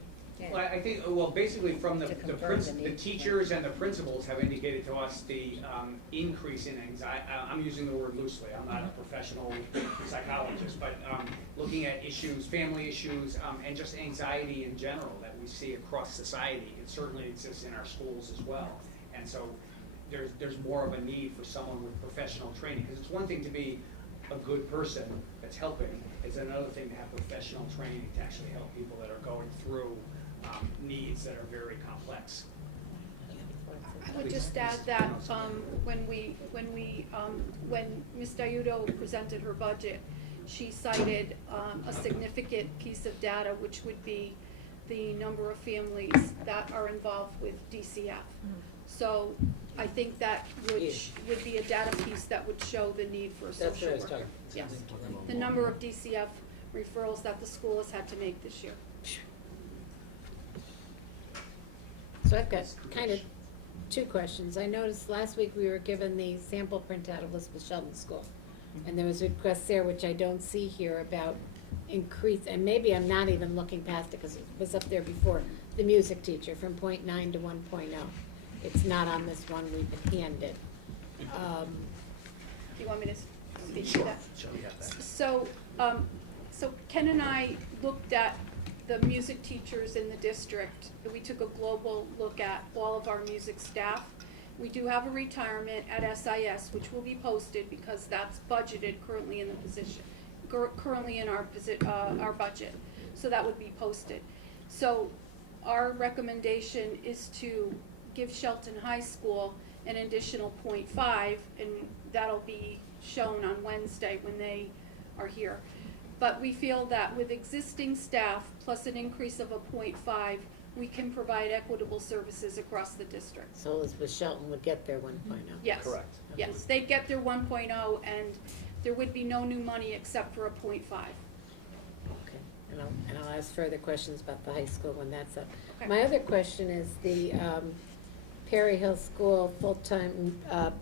Well, I think, well, basically from To confirm the the need. teachers and the principals have indicated to us the increase in anxiety. I'm using the word loosely, I'm not a professional psychologist, but looking at issues, family issues, and just anxiety in general that we see across society. It certainly exists in our schools as well. And so there's more of a need for someone with professional training, because it's one thing to be a good person that's helping, it's another thing to have professional training to actually help people that are going through needs that are very complex. I would just add that, when Ms. Diudo presented her budget, she cited, a significant piece of data, which would be the number of families that are involved with DCF. So I think that would be a data piece that would show the need for a That's social what I was worker. talking. Yes, something the number of DCF referrals that the school has had to make this year. So I've got kind of 2 questions. I noticed last week we were given the sample printout of Elizabeth Shelton School. And there was a request there, which I don't see here, about increase, and maybe I'm not even looking past it because it was up there before, the music teacher from 0.9 to 1.0. It's not on this one we've been handed. Do you want me to speak to that? Sure, we have that. So, so Ken and I looked at the music teachers in the district. We took a global look at all of our music staff. We do have a retirement at SIS, which will be posted because that's budgeted currently in the position, currently in our budget. So that would be posted. So our recommendation is to give Shelton High School an additional 0.5, and that'll be shown on Wednesday when they are here. But we feel that with existing staff plus an increase of a 0.5, we can provide equitable services across the district. So Elizabeth Shelton would get their 1.0. Yes. Correct. Yes, they'd get their 1.0, and there would be no new money except for a 0.5. Okay, and I'll ask further questions about the high school when that's up. Okay. My other question is the Perry Hill School full-time,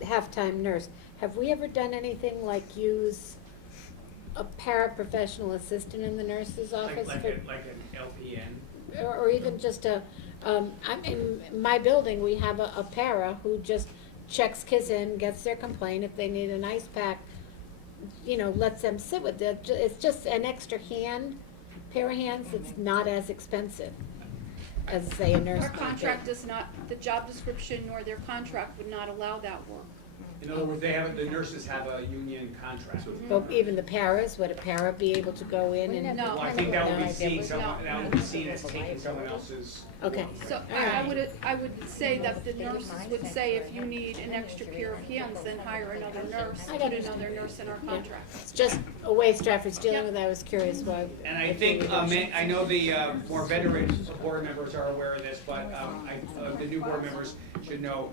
half-time nurse. Have we ever done anything like use a paraprofessional assistant in the nurse's office? Like for- an LPN. or even just in my building, we have a para who just checks kids in, gets their complaint, if they need an ice pack, you know, lets them sit with it. It's just an extra hand, pair of hands, that's not as expensive. as, say, a nurse Our might contract be. does not, the job description nor their contract would not allow that work. In other words, the nurses have a union contract. But even the paras, would a para be able to go in and? No. Well, I think that would be No. seen, that would be seen as taking someone else's. Okay. So I would say that the nurses would say if you need an extra pair of hands, then hire another nurse, I put understand. another nurse in our contract. It's just a way Stratford's dealing Yeah. with, I was curious why. And I think, I know the more veteran board members are aware of this, but the new board members should know,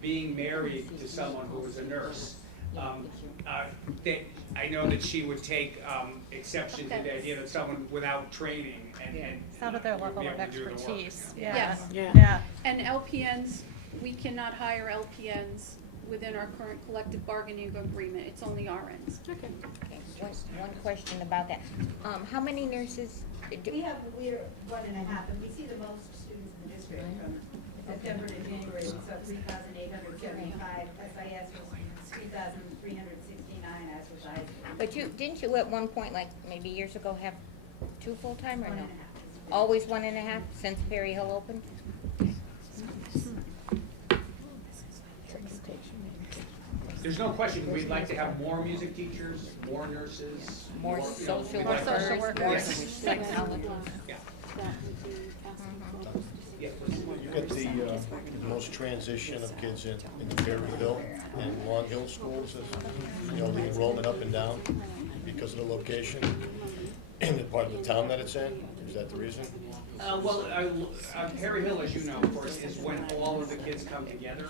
being married to someone who was a nurse, I know that she would take exception to the idea that someone without training and It's not at their would level be of able to do the work. expertise, yeah. Yes. Yeah. Yeah. And LPNs, we cannot hire LPNs within our current collective bargaining agreement, it's only RNs. Okay. Okay, one question about that. How many nurses We're 1.5, and we see the most students in the district from September to January, we saw 3,875, SIS was 3,369, as was high school. But didn't you at one point, like maybe years ago, have 2 full-time or no? 1.5. Always 1.5 since Perry Hill opened? There's no question, we'd like to have more music teachers, more nurses. More you know, social we'd More like- social Yes. workers, Yes. psychologists. Yeah, That would be asking yeah, please. You got the most transition of kids in the Perry Hill and Long Hill schools, you know, the enrollment up and down because of the location and the part of the town that it's in? Is that the reason? Well, Perry Hill, as you know, of course, is when all of the kids come together.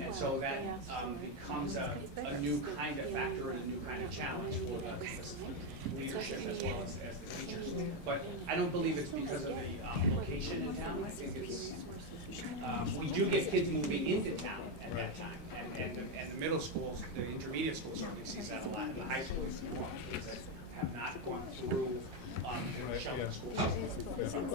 And so that becomes a new kind of factor and a new kind of challenge for the leadership as well as the teachers. But I don't believe it's because of the location in town. I think it's, we do get kids moving into town at that time. And the middle schools, the intermediate schools certainly sees that a lot. The high schools, more kids that have not gone through the Shelton school system.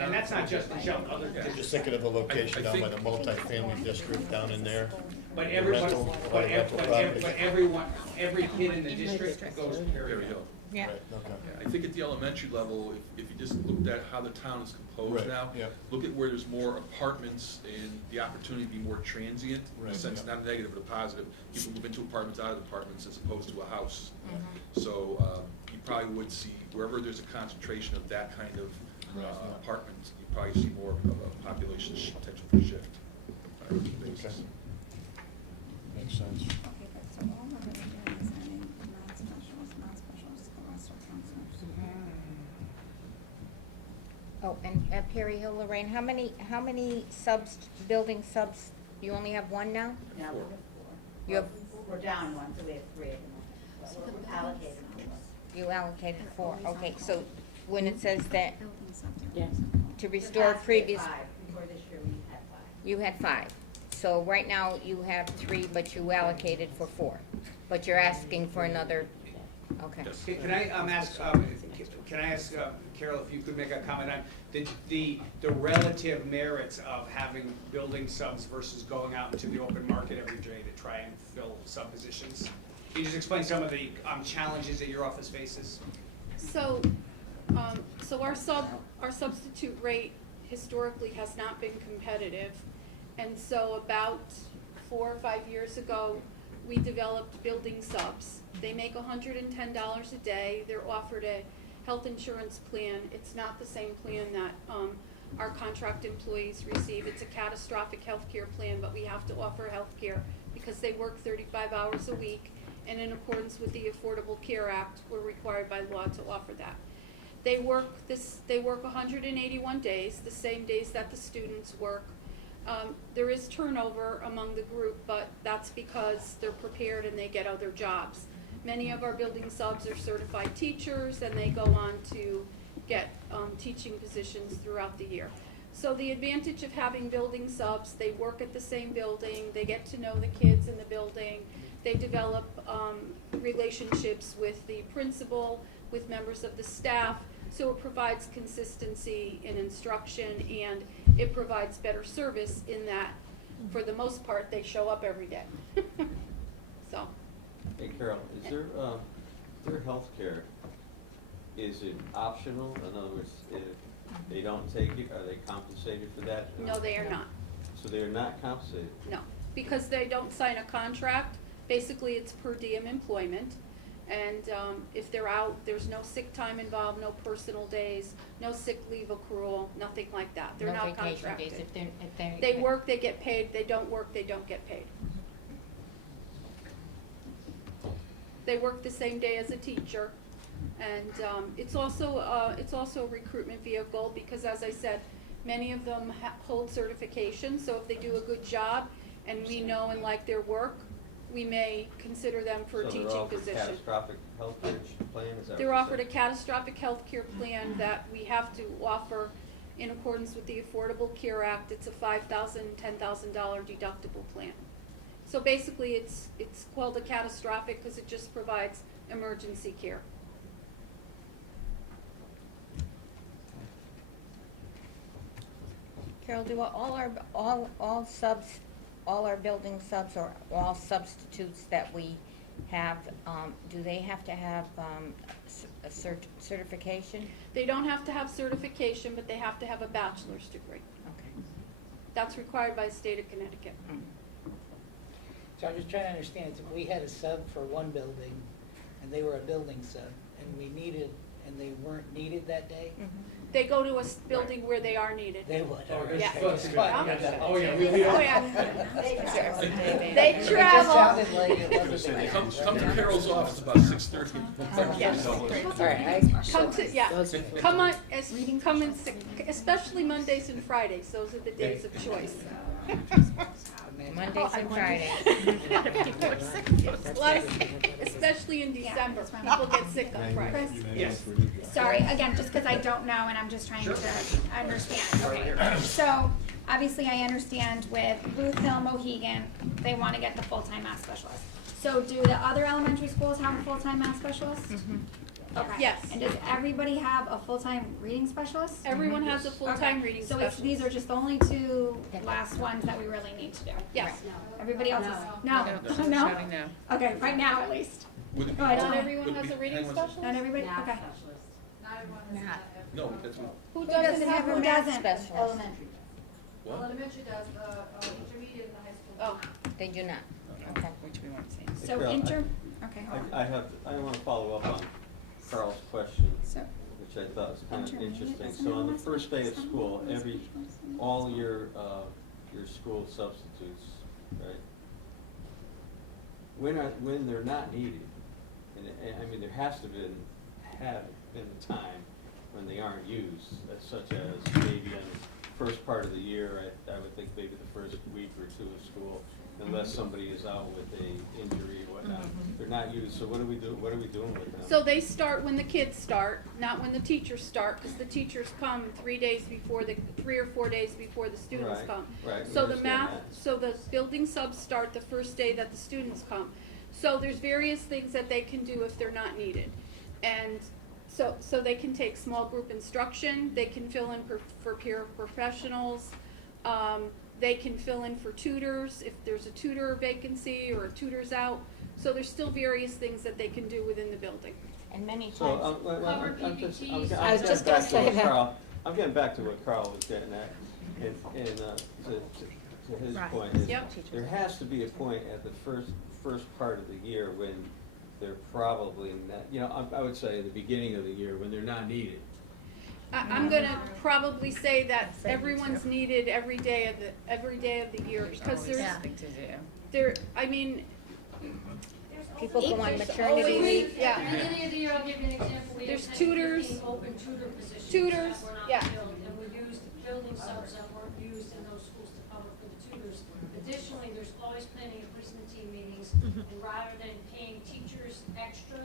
And that's not just the Shelton, other I'm kids. just thinking of the location down by the multifamily district down in there. But everybody, Rental- a lot of rental properties. but everyone, every kid in the district goes to Perry Perry Hill. Hill. Yeah. Right, okay. Yeah, I think at the elementary level, if you just looked at how the town is composed Right, now, yeah. look at where there's more apartments and the opportunity to be more transient, in a Right, sense, yeah. not negative but a positive. People move into apartments, out of apartments, as opposed to a house. So you probably would see, wherever there's a concentration of that kind of apartments, you probably see more of a population potential for shift. on a regular basis. Okay. Makes sense. Oh, and at Perry Hill, Lorraine, how many subs, building subs, you only have one now? Now we have 4. You have, We're down 1, so we have 3 at the moment. We're allocated on this. you allocated 4, okay, so when it says that Yes. to restore Last year, previous, 5. Before this year, we had 5. you had 5. So right now you have 3, but you allocated for 4. But you're asking for another, okay. Yes. Can I ask Carol if you could make a comment on the relative merits of having building subs versus going out into the open market every day to try and fill sub positions? Can you just explain some of the challenges that your office faces? So, our substitute rate historically has not been competitive. And so about 4 or 5 years ago, we developed building subs. They make $110 a day. They're offered a health insurance plan. It's not the same plan that our contract employees receive. It's a catastrophic health care plan, but we have to offer health care because they work 35 hours a week. And in accordance with the Affordable Care Act, we're required by law to offer that. They work 181 days, the same days that the students work. There is turnover among the group, but that's because they're prepared and they get other jobs. Many of our building subs are certified teachers and they go on to get teaching positions throughout the year. So the advantage of having building subs, they work at the same building, they get to know the kids in the building, they develop relationships with the principal, with members of the staff, so it provides consistency in instruction and it provides better service in that, for the most part, they show up every day. So. Hey Carol, is their healthcare, is it optional? In other words, They don't take it, are they compensated for that? No, they are not. So they are not compensated? No, because they don't sign a contract. Basically, it's per diem employment. And if they're out, there's no sick time involved, no personal days, no sick leave accrual, nothing like that. They're No not vacation contracted. days if they're. They work, they get paid. They don't work, they don't get paid. They work the same day as a teacher. And it's also a recruitment vehicle because, as I said, many of them hold certification. So if they do a good job and we know and like their work, we may consider them for a teaching So they're offered position. catastrophic health care plan, is that what They're you're offered a saying? catastrophic health care plan that we have to offer in accordance with the Affordable Care Act. It's a $5,000, $10,000 deductible plan. So basically, it's called a catastrophic because it just provides emergency care. Carol, do all our building subs or all substitutes that we have, do they have to have a certification? They don't have to have certification, but they have to have a bachelor's degree. Okay. That's required by the state of Connecticut. So I'm just trying to understand, so we had a sub for one building, and they were a building sub, and we needed, and they weren't needed that day? They go to a building where they are needed. They would, all right. Yeah. It's fine. Oh, yeah, Oh, yeah. They It just travel. sounded like it wasn't. Come to Carol's office about 6:30. Yes. All right, Come to, yeah, come on, come in, especially Mondays and Fridays, those are the days of choice. Mondays and Fridays. Especially in December, people get sick on Fridays. Yes. Sorry, again, just because I don't know and I'm just trying to understand. Okay. So, obviously I understand with Ruth Hill, Mohegan, they want to get the full-time math specialist. So do the other elementary schools have a full-time math specialist? Okay. Yes. And does everybody have a full-time reading specialist? Everyone has a full-time Okay. reading So specialist. these are just the only two last ones that we really need to do? Yes. Everybody else is, no? No? Okay, right now at least. Would it be- Not Not Would everyone has a reading hang on a second. specialist? Not everybody? Okay. No, that's not. Who Who doesn't have a Who math doesn't? specialist? Elementary. What? Elementary does, intermediate and the high school. Oh, They do not. Okay. So Carol, okay. I want to follow up on Carl's question, So, which I thought was kind of Intermediate interesting. doesn't So have on the math first day of specialist? school, Math every, specialist? all your school substitutes, right? When they're not needed, and I mean, there has to have been a time when they aren't used, such as maybe in the first part of the year, I would think maybe the first week or two of school, unless somebody is out with a injury or whatnot, they're not used, so what are we doing with them? so they start when the kids start, not when the teachers start, because the teachers come 3 or 4 days before the students Right, come. right, we So the understand math, that. so the building subs start the first day that the students come. So there's various things that they can do if they're not needed. And so they can take small group instruction, they can fill in for peer professionals, they can fill in for tutors if there's a tutor vacancy or a tutor's out. So there's still various things that they can do within the building. And many So, times, I'm just, I'm PPTs. I was getting just back gonna to say what that. Carl, I'm getting back to what Carl was getting at, and to his Right. point is, Yep. there has to be a point at the first part of the year when they're probably not, you know, I would say the beginning of the year when they're not needed. I'm gonna probably say that everyone's needed every day of the year, because I mean, people go on There's maternity always- leave. Yeah. At the beginning of the year, I'll give you an example, we There's have 10 to tutors. 15 open tutor positions Tutors, that were not yeah. filled, and we used building subs that weren't used in those schools to cover for the tutors. Additionally, there's always planning and placement team meetings, and rather than paying teachers extra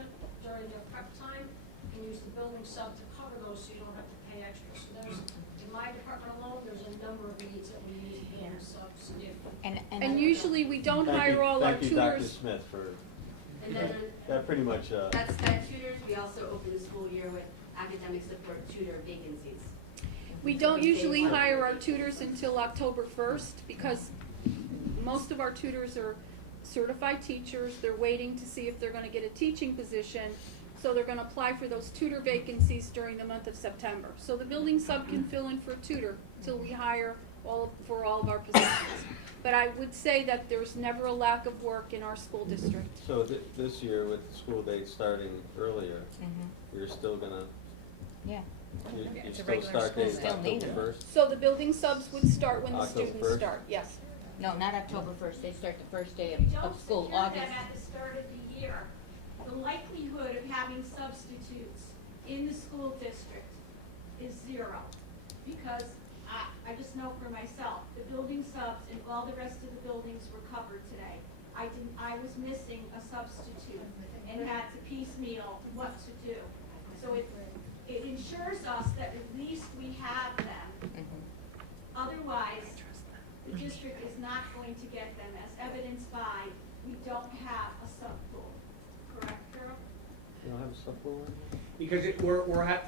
during their prep time, you can use the building sub to cover those, so you don't have to pay extra. So there's, in my department alone, there's a number of needs that we use building subs if. And usually we don't hire all our Thank you, Dr. tutors. Smith, for, And then, that pretty much, that tutors, we also open the school year with academic support tutor vacancies. We don't usually hire our tutors until October 1st, because most of our tutors are certified teachers. They're waiting to see if they're gonna get a teaching position So they're gonna apply for those tutor vacancies during the month of September. So the building sub can fill in for a tutor till we hire for all of our positions. But I would say that there's never a lack of work in our school district. So this year with school day starting earlier, you're still gonna, Yeah. you It's a still regular start school, dates still need October them. first? So the building subs would start when the October students 1st? start, yes. No, not October first, they start the first day We of don't school, secure August. them at the start of the year. The likelihood of having substitutes in the school district is zero. Because I just know for myself, the building subs and all the rest of the buildings were covered today. I was missing a substitute and had to piecemeal what to do. So it ensures us that at least we have them. Otherwise, the district is not going to get them, as evidenced by we don't have a sub-pool. Correct, Carol? You don't have a sub-pool right now? Because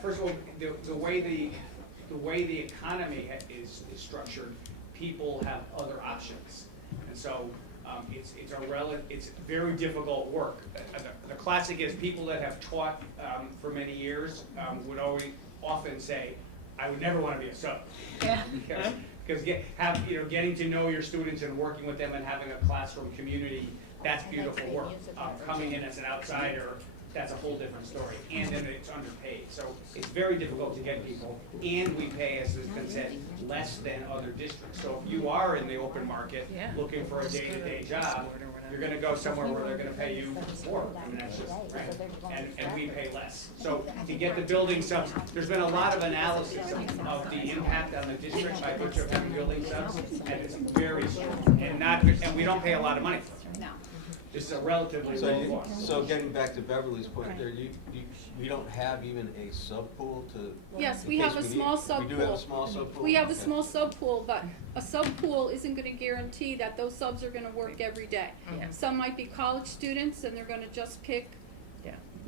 first of all, the way the economy is structured, people have other options. And so, it's very difficult work. The classic is people that have taught, for many years, would often say, I would never wanna be a sub. Yeah. Because getting to know your students and working with them and having a classroom community, that's beautiful work. Coming in as an outsider, that's a whole different story, and then it's underpaid. So it's very difficult to get people, and we pay, as has been said, less than other districts. So if you are in the open market, looking for a day-to-day job, you're gonna go somewhere where they're gonna pay you more. I mean, that's just, right? And we pay less. So to get the building subs, there's been a lot of analysis of the impact on the district by virtue of having building subs, and it's very strong. And we don't pay a lot of money for them. No. This is a relatively low cost. So getting back to Beverly's point there, we don't have even a sub-pool to? Yes, in we case have a need- small sub-pool. We do have a small sub-pool? We have a Okay. small sub-pool, but a sub-pool isn't gonna guarantee that those subs are gonna work every day. Some might be college students and they're gonna just pick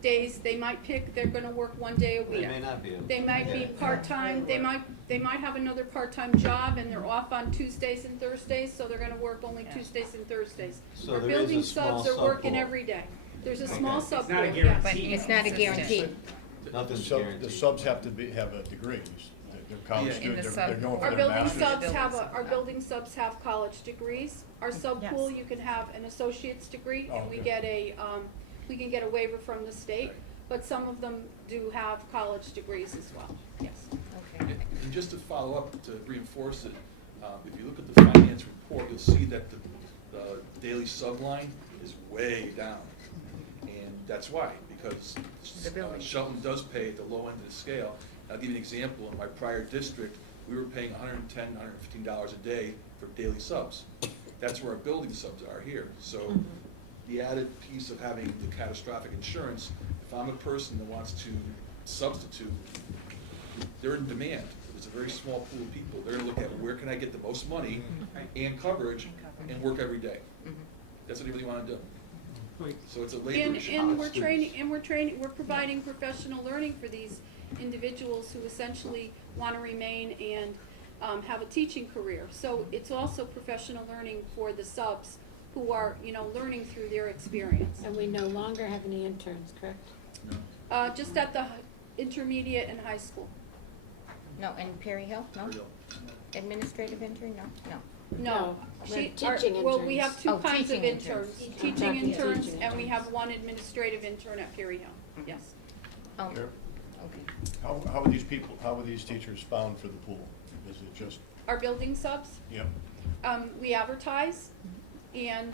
days, they're gonna work one day a week. They may not be. They might be Yeah. part-time, they might have another part-time job and they're off on Tuesdays and Thursdays, so they're gonna work only Tuesdays and Thursdays. So Our there is a building small subs are working sub-pool. every day. There's a small Okay. sub-pool, It's not a yes. But guarantee. it's not a guarantee. Nothing's The guaranteed. subs have to have a degrees. They're college Yeah. students, they're going for Our their building masters. subs have college degrees. Our sub-pool, you can have an associate's degree, and we Okay. we can get a waiver from the state, but some of them do have college degrees as well, yes. Okay. And just to follow up, to reinforce it, if you look at the finance report, you'll see that the daily subline is way down. And that's why, because The building. Shelton does pay at the low end of the scale. I'll give you an example. In my prior district, we were paying $110, $115 a day for daily subs. That's where our building subs are here. So the added piece of having the catastrophic insurance, if I'm a person that wants to substitute, they're in demand. It's a very small pool of people. They're gonna look at where can I get the most money and coverage and work every day. That's what they really wanna do. So it's a labor issue. And we're providing professional learning for these individuals who essentially want to remain and have a teaching career. So it's also professional learning for the subs who are, learning through their experience. And we no longer have any interns, correct? No. Just at the intermediate and high school. No, and Perry Hill, no? Real. Administrative intern, no? No, we're teaching well, we interns. have two Oh, kinds of teaching interns. interns. Teaching Talking interns, teaching and we interns. have one administrative intern at Perry Hill, yes. Here. Okay. How are these teachers found for the pool? Is it just, Our building subs, yep, we advertise, and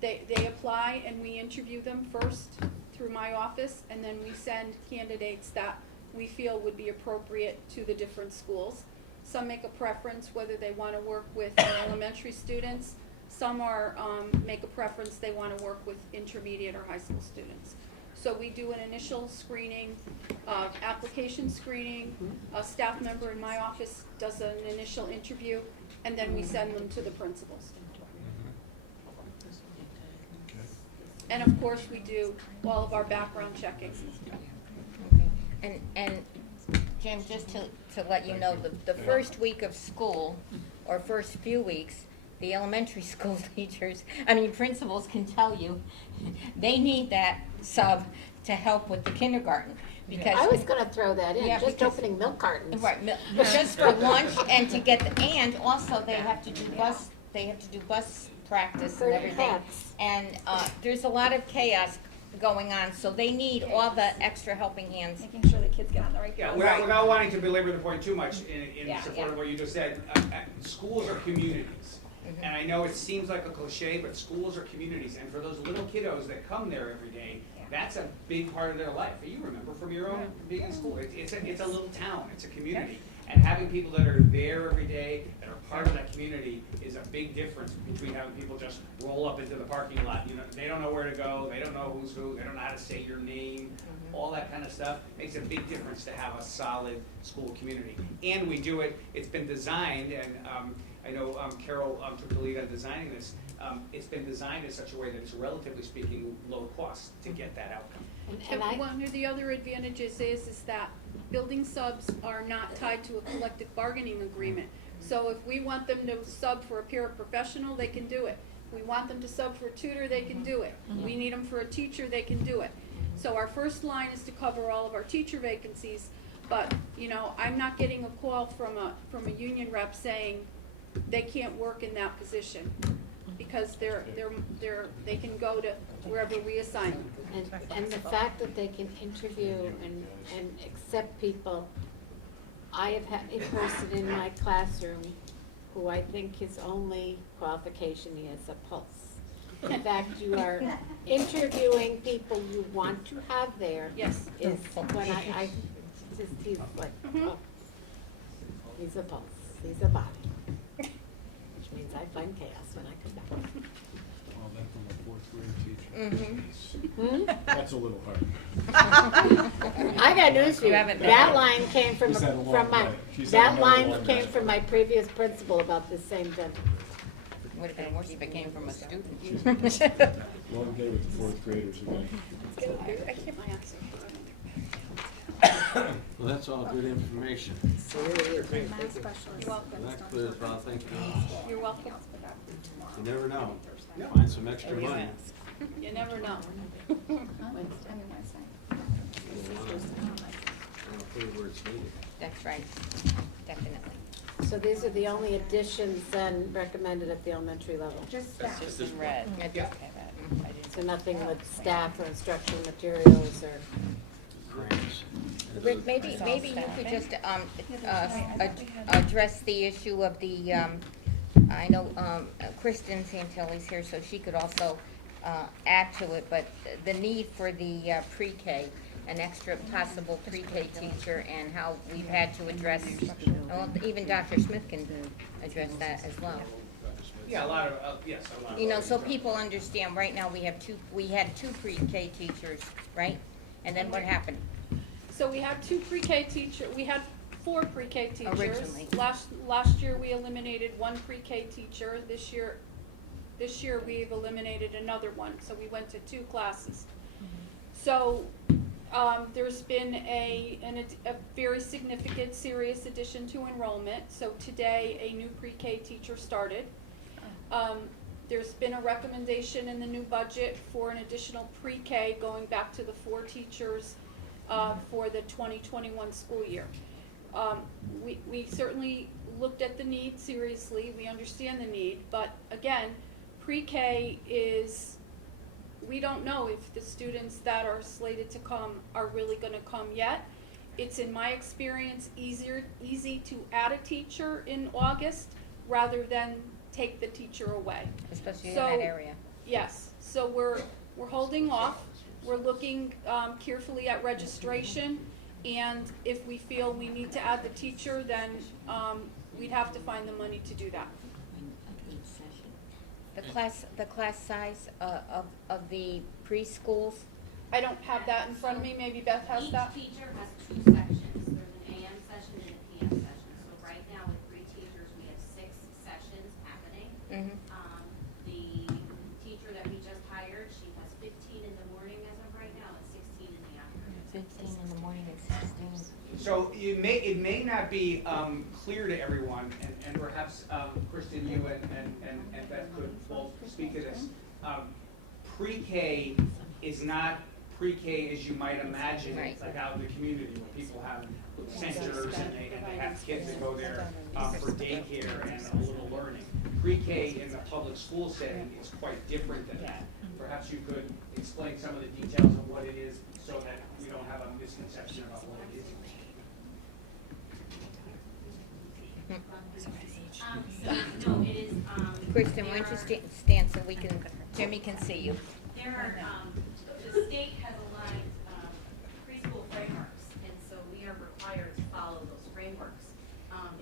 they apply, and we interview them first through my office, and then we send candidates that we feel would be appropriate to the different schools. Some make a preference whether they want to work with elementary students. Some make a preference they want to work with intermediate or high school students. So we do an initial screening, application screening. A staff member in my office does an initial interview, and then we send them to the principals. okay. And of course, we do all of our background checking. Okay. And Jim, just to let you know, the first week of school, or first few weeks, the elementary school principals can tell you, they need that sub to help with the kindergarten, because. I was gonna throw that in, Yeah, just because- opening milk cartons. Right, just for lunch and to get, and also they have to do bus practice and 30 everything. cats. And, there's a lot of chaos going on, so they need all the extra helping hands. Making sure the kids get on the right Yeah, bus. without wanting to belabor the point too much in Yeah, support of yeah. what you just said, schools are communities. Mm-hmm. And I know it seems like a cliche, but schools are communities, and for those little kiddos that come there every day, that's a big part of their life. You remember from your own being in school, it's a little town, it's a community. And having people that are there every day, that are part of that community, is a big difference between having people just roll up into the parking lot. You know, they don't know where to go, they don't know who's who, they don't know how to say your name, all that kind of stuff. Makes a big difference to have a solid school community. And we do it, it's been designed, and I know Carol took the lead on designing this. It's been designed in such a way that it's relatively speaking low cost to get that outcome. And I, One of the other advantages is that building subs are not tied to a collective bargaining agreement. So if we want them to sub for a paraprofessional, they can do it. We want them to sub for a tutor, they can do it. We need them for a teacher, they can do it. So our first line is to cover all of our teacher vacancies, but, you know, I'm not getting a call from a union rep saying they can't work in that position, because they can go to wherever we assign them. and the fact that they can interview and accept people, I have had a person in my classroom who I think his only qualification is a pulse. In fact, you are interviewing people you want to have there. Yes. Is when I just, he's like, oh, he's a pulse, he's a body. Which means I find chaos when I come back. Oh, that from a fourth grade teacher. Mm-hmm. That's a little hard. I got news for you. You haven't been. That line came from She's had a long from my, day. She's had that another line long came day. from my previous principal about the same thing. Would have been worse if it came from a student. Long day with the fourth graders again. Well, that's all good information. You're That welcome. clears about, thank you. You're welcome. You never know. Find some extra money. You never know. Put it where it's needed. That's right, definitely. So these are the only additions then recommended at the elementary level? Just That's that. just in red. I just have that. I didn't- So nothing with staff or instructional materials or? Grants. Rick, maybe you could just, address the issue of the, I know, Kristen Santelli's here, so she could also, add to it, but the need for the, pre-K, an extra possible pre-K teacher, and how we've had to address, well, even Dr. Smith can address that as well. Yeah, a lot of, yes, a lot of. You know, so people understand, right now, we had two pre-K teachers, right? And then what happened? So we had we had 4 pre-K teachers. Originally. Last year, we eliminated 1 pre-K teacher. This year, we've eliminated another one, so we went to 2 classes. So, there's been a very significant, serious addition to enrollment. So today, a new pre-K teacher started. There's been a recommendation in the new budget for an additional pre-K, going back to the 4 teachers for the 2021 school year. We certainly looked at the need seriously, we understand the need, but again, pre-K is, we don't know if the students that are slated to come are really gonna come yet. It's, in my experience, easy to add a teacher in August rather than take the teacher away. Especially in that area. Yes, so we're holding off, we're looking carefully at registration, and if we feel we need to add the teacher, then we'd have to find the money to do that. The class size of the preschools, I don't have that in front of me, maybe Beth has that? Each teacher has 2 sections. There's an AM session and a PM session. So right now with 3 teachers, we have 6 sessions happening. Mhm. The teacher that we just hired, she has 15 in the morning as of right now and 16 in the afternoon. 15 in the morning and 16. So it may not be clear to everyone, and perhaps Kristen, you and Beth could both speak to this. Pre-K is not pre-K, as you might imagine, Right. it's like out in the community where people have centers and they have kids that go there for daycare and a little learning. Pre-K in the public school setting is quite different than that. Perhaps you could explain some of the details of what it is so that we don't have a misconception about what it is. So, no, it is, Kristen, why don't you stand so we can, Jimmy can see you. there are, the state has aligned, preschool frameworks, and so we are required to follow those frameworks,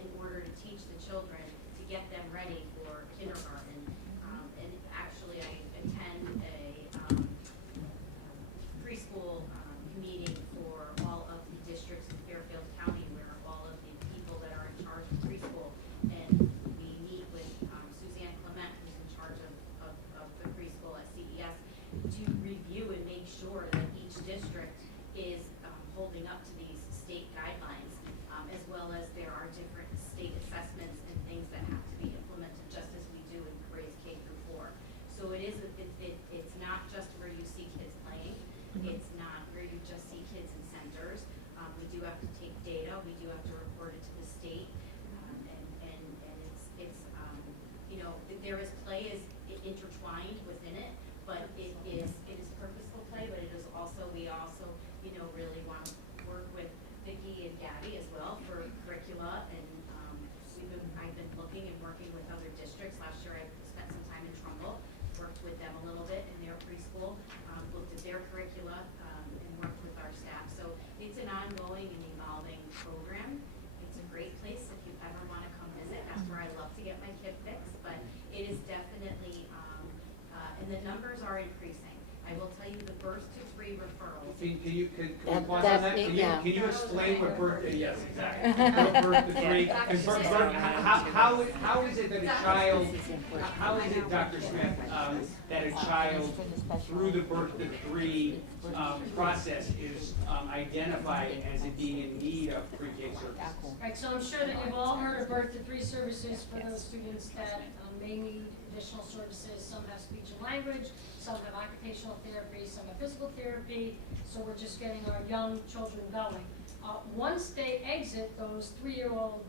in order to teach the children, to get them ready for kindergarten. And actually, I attend a, preschool, meeting for all of the districts in Fairfield County, where all of the people that are in charge of preschool, and we meet with, Suzanne Clement, who's in charge of the preschool at CES, to review and make sure that each district is, holding up to these state guidelines, as well as there are different state assessments and things that have to be implemented, just as we do in grades K through 4. So it is, it's not just where you see kids playing, it's not where you just see kids in centers. We do have to take data, we do have to report it to the state, and it's, you know, there is play is intertwined within it, but it is purposeful play, but it is also, we also, you know, really want to work with Vicki and Gabby as well for curricula, and I've been looking and working with other districts. Last year I spent some time in Trumbull, worked with them a little bit in their preschool, looked at their curricula, and worked with our staff. So it's an ongoing and evolving program. It's a great place if you ever want to come visit. That's where I love to get my kid fixed, but it is definitely, and the numbers are increasing. I will tell you the birth to 3 referrals. Can you pause on That's that? it, Can yeah. you explain what birth, yes, exactly. What birth to 3, and how is it that a child, how is it, Dr. Smith, that a child through the birth to 3 process is identified as being in need of pre-K services? Right, so I'm sure that you've all heard of birth to 3 services for those students that may need additional services. Some have speech and language, some have occupational therapy, some have physical therapy, so we're just getting our young children going. Once they exit those 3-year-old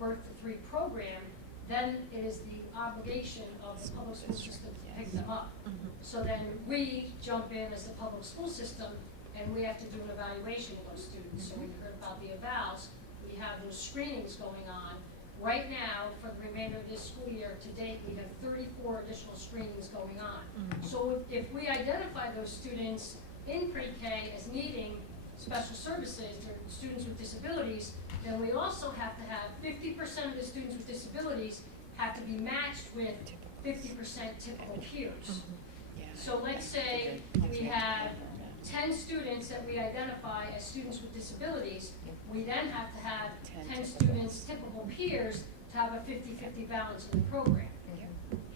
birth to 3 program, then it is the obligation of the public school system to pick them up. So then we jump in as the public school system, and we have to do an evaluation of those students. So we heard about the evals, we have those screenings going on. Right now, for the remainder of this school year to date, we have 34 additional screenings going on. So if we identify those students in pre-K as needing special services, they're students with disabilities, then we also have to have 50% of the students with disabilities have to be matched with 50% typical peers. So let's say we have 10 students that we identify as students with disabilities, we then have to have 10 students, typical peers, to have a 50-50 balance in the program.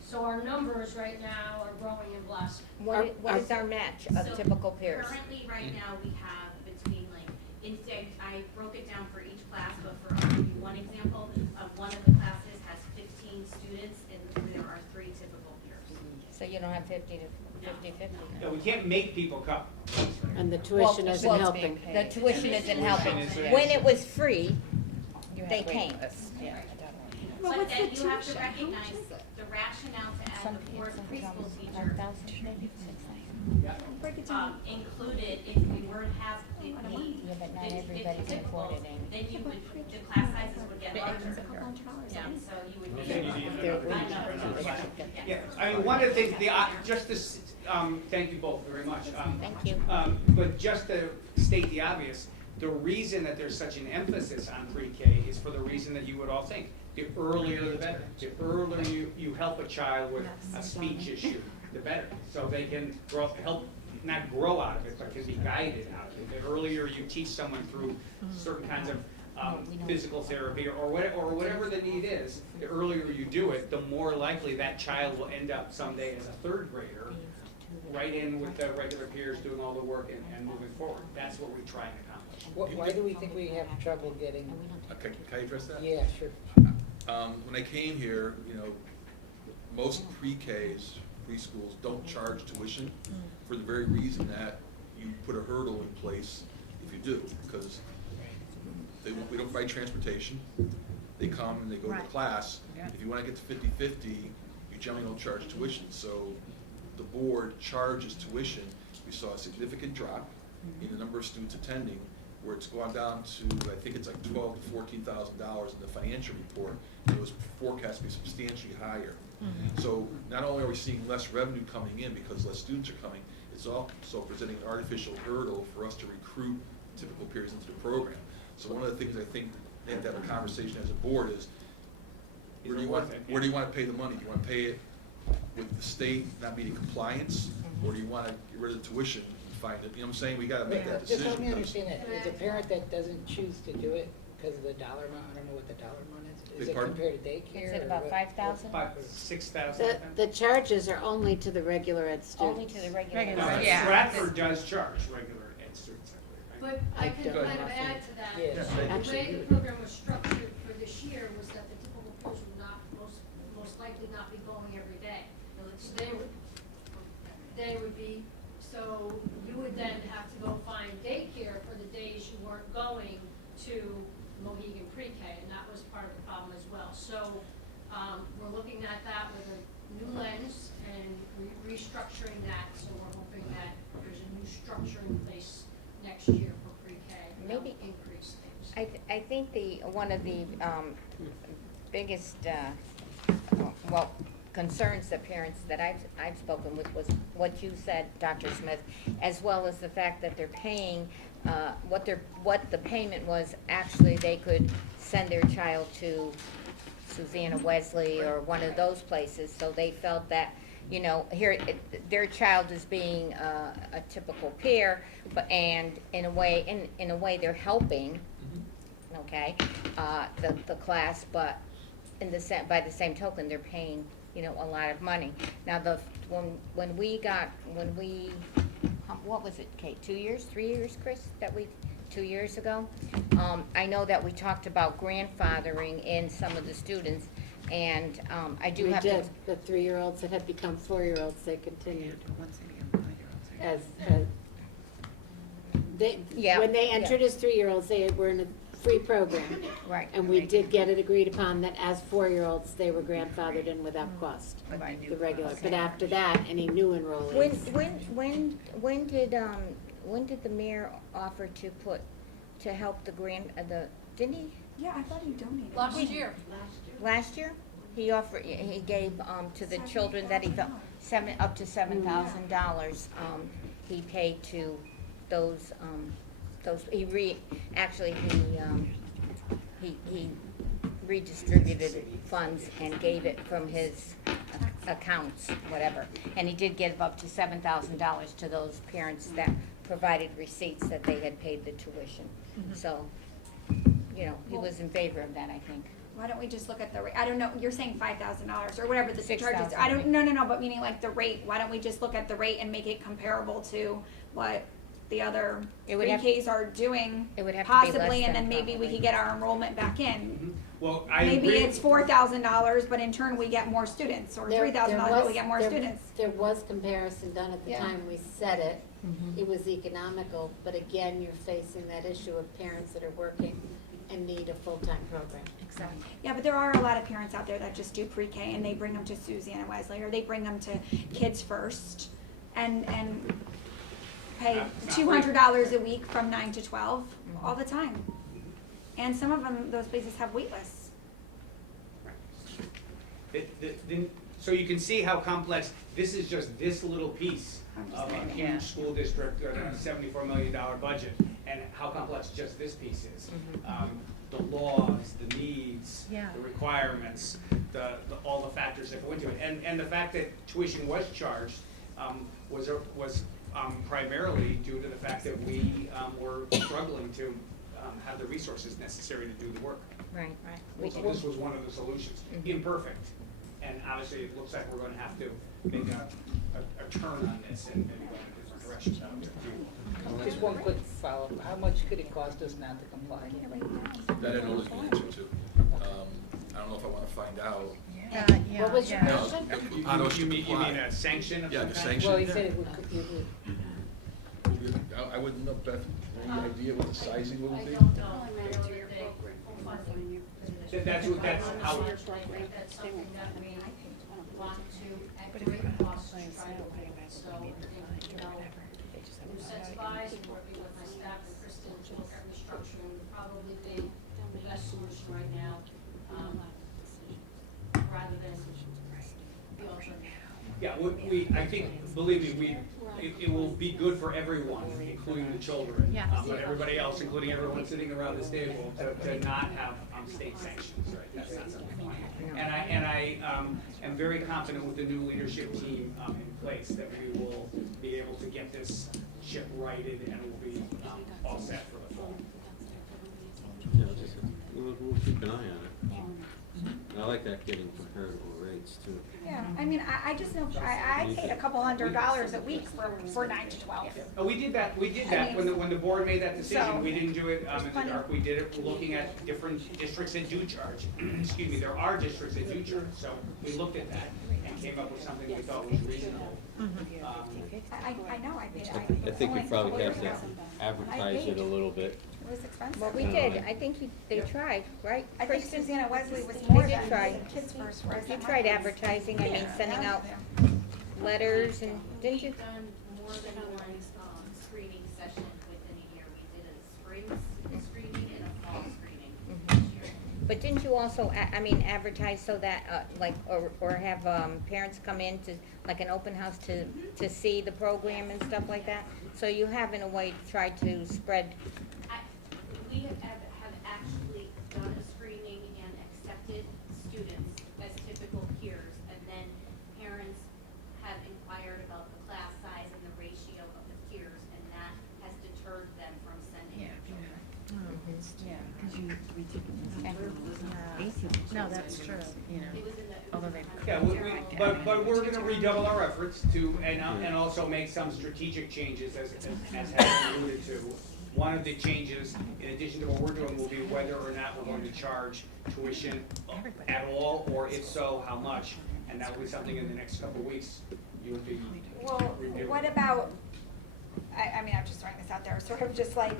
So our numbers right now are growing and blossoming. What is our match of So typical peers? Currently, right now, we have between I broke it down for each class, but for one example, one of the classes has 15 students, and there are 3 typical peers. So you don't have 50 to 50-50? No, we can't make people come. And the tuition isn't helping. The tuition isn't helping. Tuition is- When it was free, they came. But then you have to recognize the rationale to add the 4th preschool teacher, Break it down. included if we were to have the Yeah, but not 50 everybody's typical, included in. then you would, the class sizes would get larger. Yeah, so you would be. Yeah, I mean, one of the things, just to, thank you both very much. Thank you. But just to state the obvious, the reason that there's such an emphasis on pre-K is for the reason that you would all think. The earlier the better. The earlier you help a child with a speech issue, the better. So they can not grow out of it, but can be guided out of it. The earlier you teach someone through certain kinds of physical therapy or whatever the need is, the earlier you do it, the more likely that child will end up someday as a 3rd grader, right in with the regular peers doing all the work and moving forward. That's what we try and accomplish. Why do we think we have trouble getting? Okay, can I address that? Yeah, sure. When I came here, most pre-Ks, preschools, don't charge tuition for the very reason that you put a hurdle in place if you do, because we don't provide transportation. They come and they go to Right. class. Yeah. If you want to get to 50/50, you generally don't charge tuition. So the board charges tuition. We saw a significant drop in the number of students attending, where it's gone down to, I think it's like $12,000 to $14,000 in the financial report. It was forecast to be substantially higher. So not only are we seeing less revenue coming in because less students are coming, it's also presenting an artificial hurdle for us to recruit typical peers into the program. So one of the things I think we have to have a conversation as a board is, where do you want to pay the money? Do you want to pay it with the state not meeting compliance, or do you want to get rid of the tuition and find it? You know what I'm saying? We got to make that Just decision. help me because understand that. Is a parent that doesn't choose to do it because of the dollar amount, I don't know what the dollar amount is. Is Beg it pardon? compared to daycare? Is it or about what- 5,000? 6,000. The charges are only to the regular ed students. Only to the regular. No, Yeah. Stratford does charge regular ed students, I believe, right? But I I can don't kind of know. add to that. Yes. The Actually, way the program was structured for this year was that the typical peers would not, most likely not be going every day. So they would be, so you would then have to go find daycare for the days you weren't going to Mohegan Pre-K, and that was part of the problem as well. So, we're looking at that with a new lens and restructuring that, so we're hoping that there's a new structure in place next year for pre-K. and that will Maybe- increase things. I think one of the biggest, concerns that parents that I've spoken with was what you said, Dr. Smith, as well as the fact that they're paying, what the payment was, actually they could send their child to Susanna Wesley or one of those places, so they felt that, their child is being a typical peer, but, and in a way they're helping, okay, the class, but by the same token, they're paying, a lot of money. Now, what was it, Kate, 2 years, 3 years, Chris, 2 years ago? I know that we talked about grandfathering in some of the students, and I do We have did. to. The 3-year-olds that had become 4-year-olds, they continued. As, Yeah, when they yeah. entered as 3-year-olds, they were in a free program. Right. And we did get it agreed upon that as 4-year-olds, they were grandfathered in without cost, the regular. But after that, any new enrollees. When did the mayor offer to help didn't he? Yeah, I thought he donated. Last year. Last year? He gave, to the children that he felt, up to $7,000, he paid to those, he redistributed funds and gave it from his accounts, whatever. And he did give up to $7,000 to those parents that provided receipts that they had paid the tuition. So, he was in favor of that, I think. Why don't we just look at the rate? I don't know, you're saying $5,000 or whatever the charge is. $6,000. I don't, no, but meaning like the rate, why don't we just look at the rate and make it comparable to what the other It would have- pre-Ks are doing? It would have to be less Possibly, and than then maybe we probably. could get our enrollment back in. Well, I Maybe agree. it's $4,000, but in turn we get more students, or There- $3,000, there but we was- get more there- students. There was comparison done at the Yeah. time we said it. Mhm. It was economical, but again, you're facing that issue of parents that are working and need a full-time program. Exactly. Yeah, but there are a lot of parents out there that just do pre-K and they bring them to Susanna Wesley, or they bring them to Kids First and pay Not $200 a week from 9 to 12 all the time. And some of them, those places have wait lists. So you can see how complex, this is just this little piece of a huge school district, or a $74 million budget, and how complex just this piece is. The laws, the needs, Yeah. the requirements, all the factors that go into it. And the fact that tuition was charged was primarily due to the fact that we were struggling to have the resources necessary to do the work. Right. So this was one of the solutions, imperfect, and obviously it looks like we're gonna have to make a turn on this and maybe go in a different direction. Just one quick follow-up. How much could it cost us not to comply? That I know is the answer to. I don't know if I want to find out. What was your No, question? how to You mean comply. a sanction of Yeah, some the kind? sanction. Well, he said it would, I I wouldn't know, Beth, any idea what the sizing would I be? don't know, I know that they will fund it. That's how, That's something that we want to, at great cost, to try to avoid. So, I think, you know, we're incentivized, working with my staff and Kristen to look at restructuring, would probably be the best solution right now, rather than the alternative. yeah, I think, believe me, it will be good for everyone, including the children. Yeah. But everybody else, including everyone sitting around this table, to not have, state sanctions, right? That's not something we want. And I am very confident with the new leadership team, in place that we will be able to get this ship righted and we'll be, all set for the fall. Yeah, we'll keep an eye on it. And I like that getting comparable rates too. Yeah, I mean, I just know, I paid a couple $100 a week for 9 to 12. Oh, we did that, when the board made that decision, we didn't do it, in the dark, we did it looking at different districts that do charge. Excuse me, there are districts that do charge, so we looked at that and came up with something we thought was reasonable. I know, I paid, I think we probably have to advertise it a little bit. It was expensive. Well, we did, I think they tried, right? I think Kristen? Susanna Wesley was more did than try. Kids First. whereas You at my tried place- advertising, I mean, Yeah. sending out Yeah. letters and, didn't you? We've done more than one, screening session within a year. We did a spring screening and a fall screening this year. But didn't you also, advertise so that, or have, parents come in to, like an open house to see the program and stuff like that? So you have in a way tried to spread, We have actually done a screening and accepted students as typical peers, and then parents have inquired about the class size and the ratio of the peers, and that has deterred them from sending their children. No, that's true, you know. It was in the. Although they- Yeah, but we're gonna redouble our efforts to, and also make some strategic changes as has alluded to. One of the changes, in addition to what we're doing, will be whether or not we're going to charge tuition at all, or if so, how much. And that will be something in the next couple of weeks you would be Well, reviewing. what about, I mean, I'm just throwing this out there, sort of just like,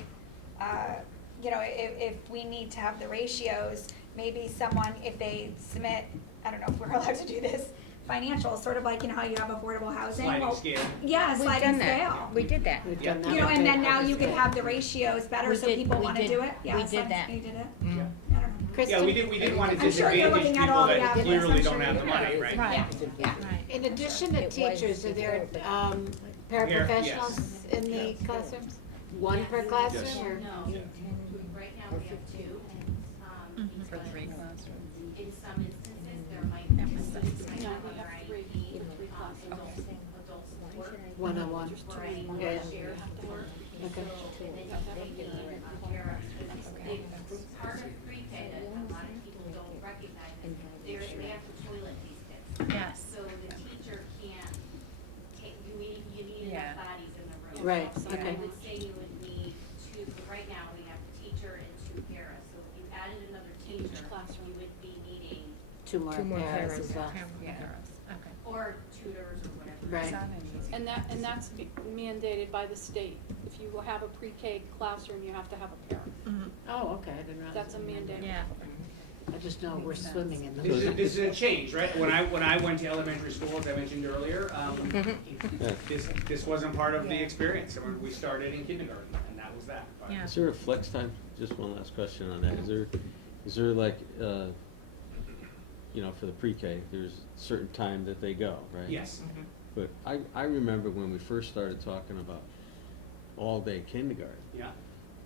you know, if we need to have the ratios, maybe someone, if they submit, I don't know if we're allowed to do this, financial, sort of like, you know, how you have affordable housing. Sliding Well, scale. Yeah, we've sliding done that, scale. we did that. Yeah. You know, and then now you could have the ratios better, We so did- people we wanna did- do it? Yeah, we did sliding that. scale, you did it? Yeah. I don't know. Yeah, we didn't want to I'm sure you're disadvantage looking at people all the that applicants, clearly I'm don't sure have you the do. money, right? Yeah. In addition to It was teachers, are there, before, paraprofessionals in the classrooms? One per classroom, or? No, right now we have two, For because 3 classrooms. in some instances, there might be students might have other IEP, adult support. One-on-one. Or any Yeah. shared support. Okay. So, and then you need, para, part of pre-K that a lot of people don't recognize is they have to toilet these kids. Yes. So the teacher can't take, you need Yeah. enough bodies in the room. Right, So okay. I would say you would need two, right now we have a teacher and 2 paras. So if you added another teacher, you would be needing, Two more paras as well. or tutors or whatever. Right. And that's mandated by the state. If you have a pre-K classroom, you have to have a para. Oh, okay, I didn't realize. That's a mandate. Yeah. I just know we're swimming in This them. is a change, right? When I went to elementary school, as I mentioned earlier, this wasn't part of the experience. I mean, we started in kindergarten, and that was that. But- Is there a flex time? Just one last question on that. Is there like, you know, for the pre-K, there's a certain time that they go, right? Yes. But I remember when we first started talking about all-day kindergarten, Yeah,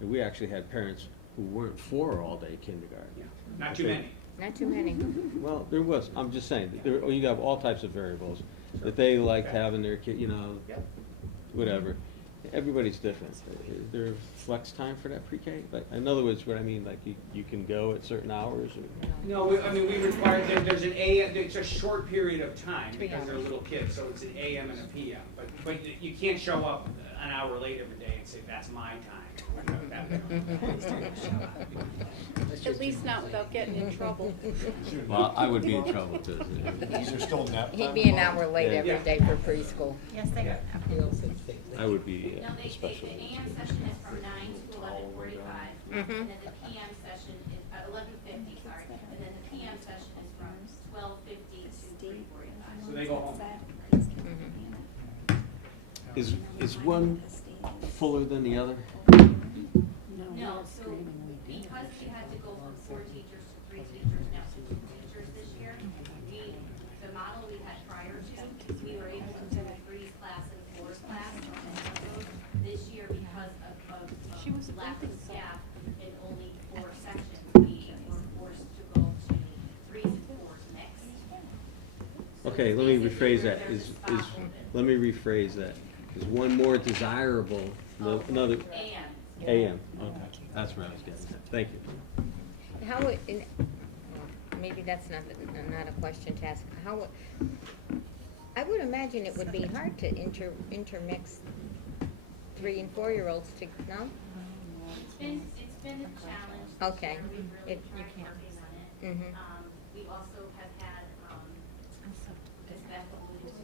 and we actually had parents who weren't for all-day kindergarten. yeah. Not too many. Not too many. Well, there was, I'm just saying, you have all types of variables, that they liked having their kid, you know, Yep. whatever. Everybody's different. Is there flex time for that pre-K? Like, in other words, what I mean, like, you can go at certain hours, or? No, we require, there's an AM, it's a short period of time because they're little kids, so it's an AM and a PM. But you can't show up an hour late every day and say, that's my time. At least not without getting in trouble. Well, I would be in trouble, too. These are still nap time? He'd be an hour late Yeah. every Yeah. day for preschool. Yes, they Yeah. We also say I would be No, the especially. AM session is from 9 to 11:45, Mhm. and then the PM session is, 11:50, sorry, and then the PM session is from 12:50 to 3:45. So they go home. Is one fuller than the other? No, so because we had to go from 4 teachers to 3 teachers, now to 2 teachers this year, the model we had prior to, we were able to do a 3 class and 4 class. This year, because of lack of staff and only 4 sections, we were forced to go to 3s and 4s mixed. So Okay, let me basically, rephrase that. there's a Is, spot open. let me rephrase that. Is one more desirable than another? AM. AM, okay. That's where I was getting at. Thank you. How would, maybe that's not a question to ask, how would, I would imagine it would be hard to intermix 3 and 4-year-olds to, no? It's been a challenge. Okay. This year. We've really It- tried working on it. Mhm. We also have had, as Beth alluded to.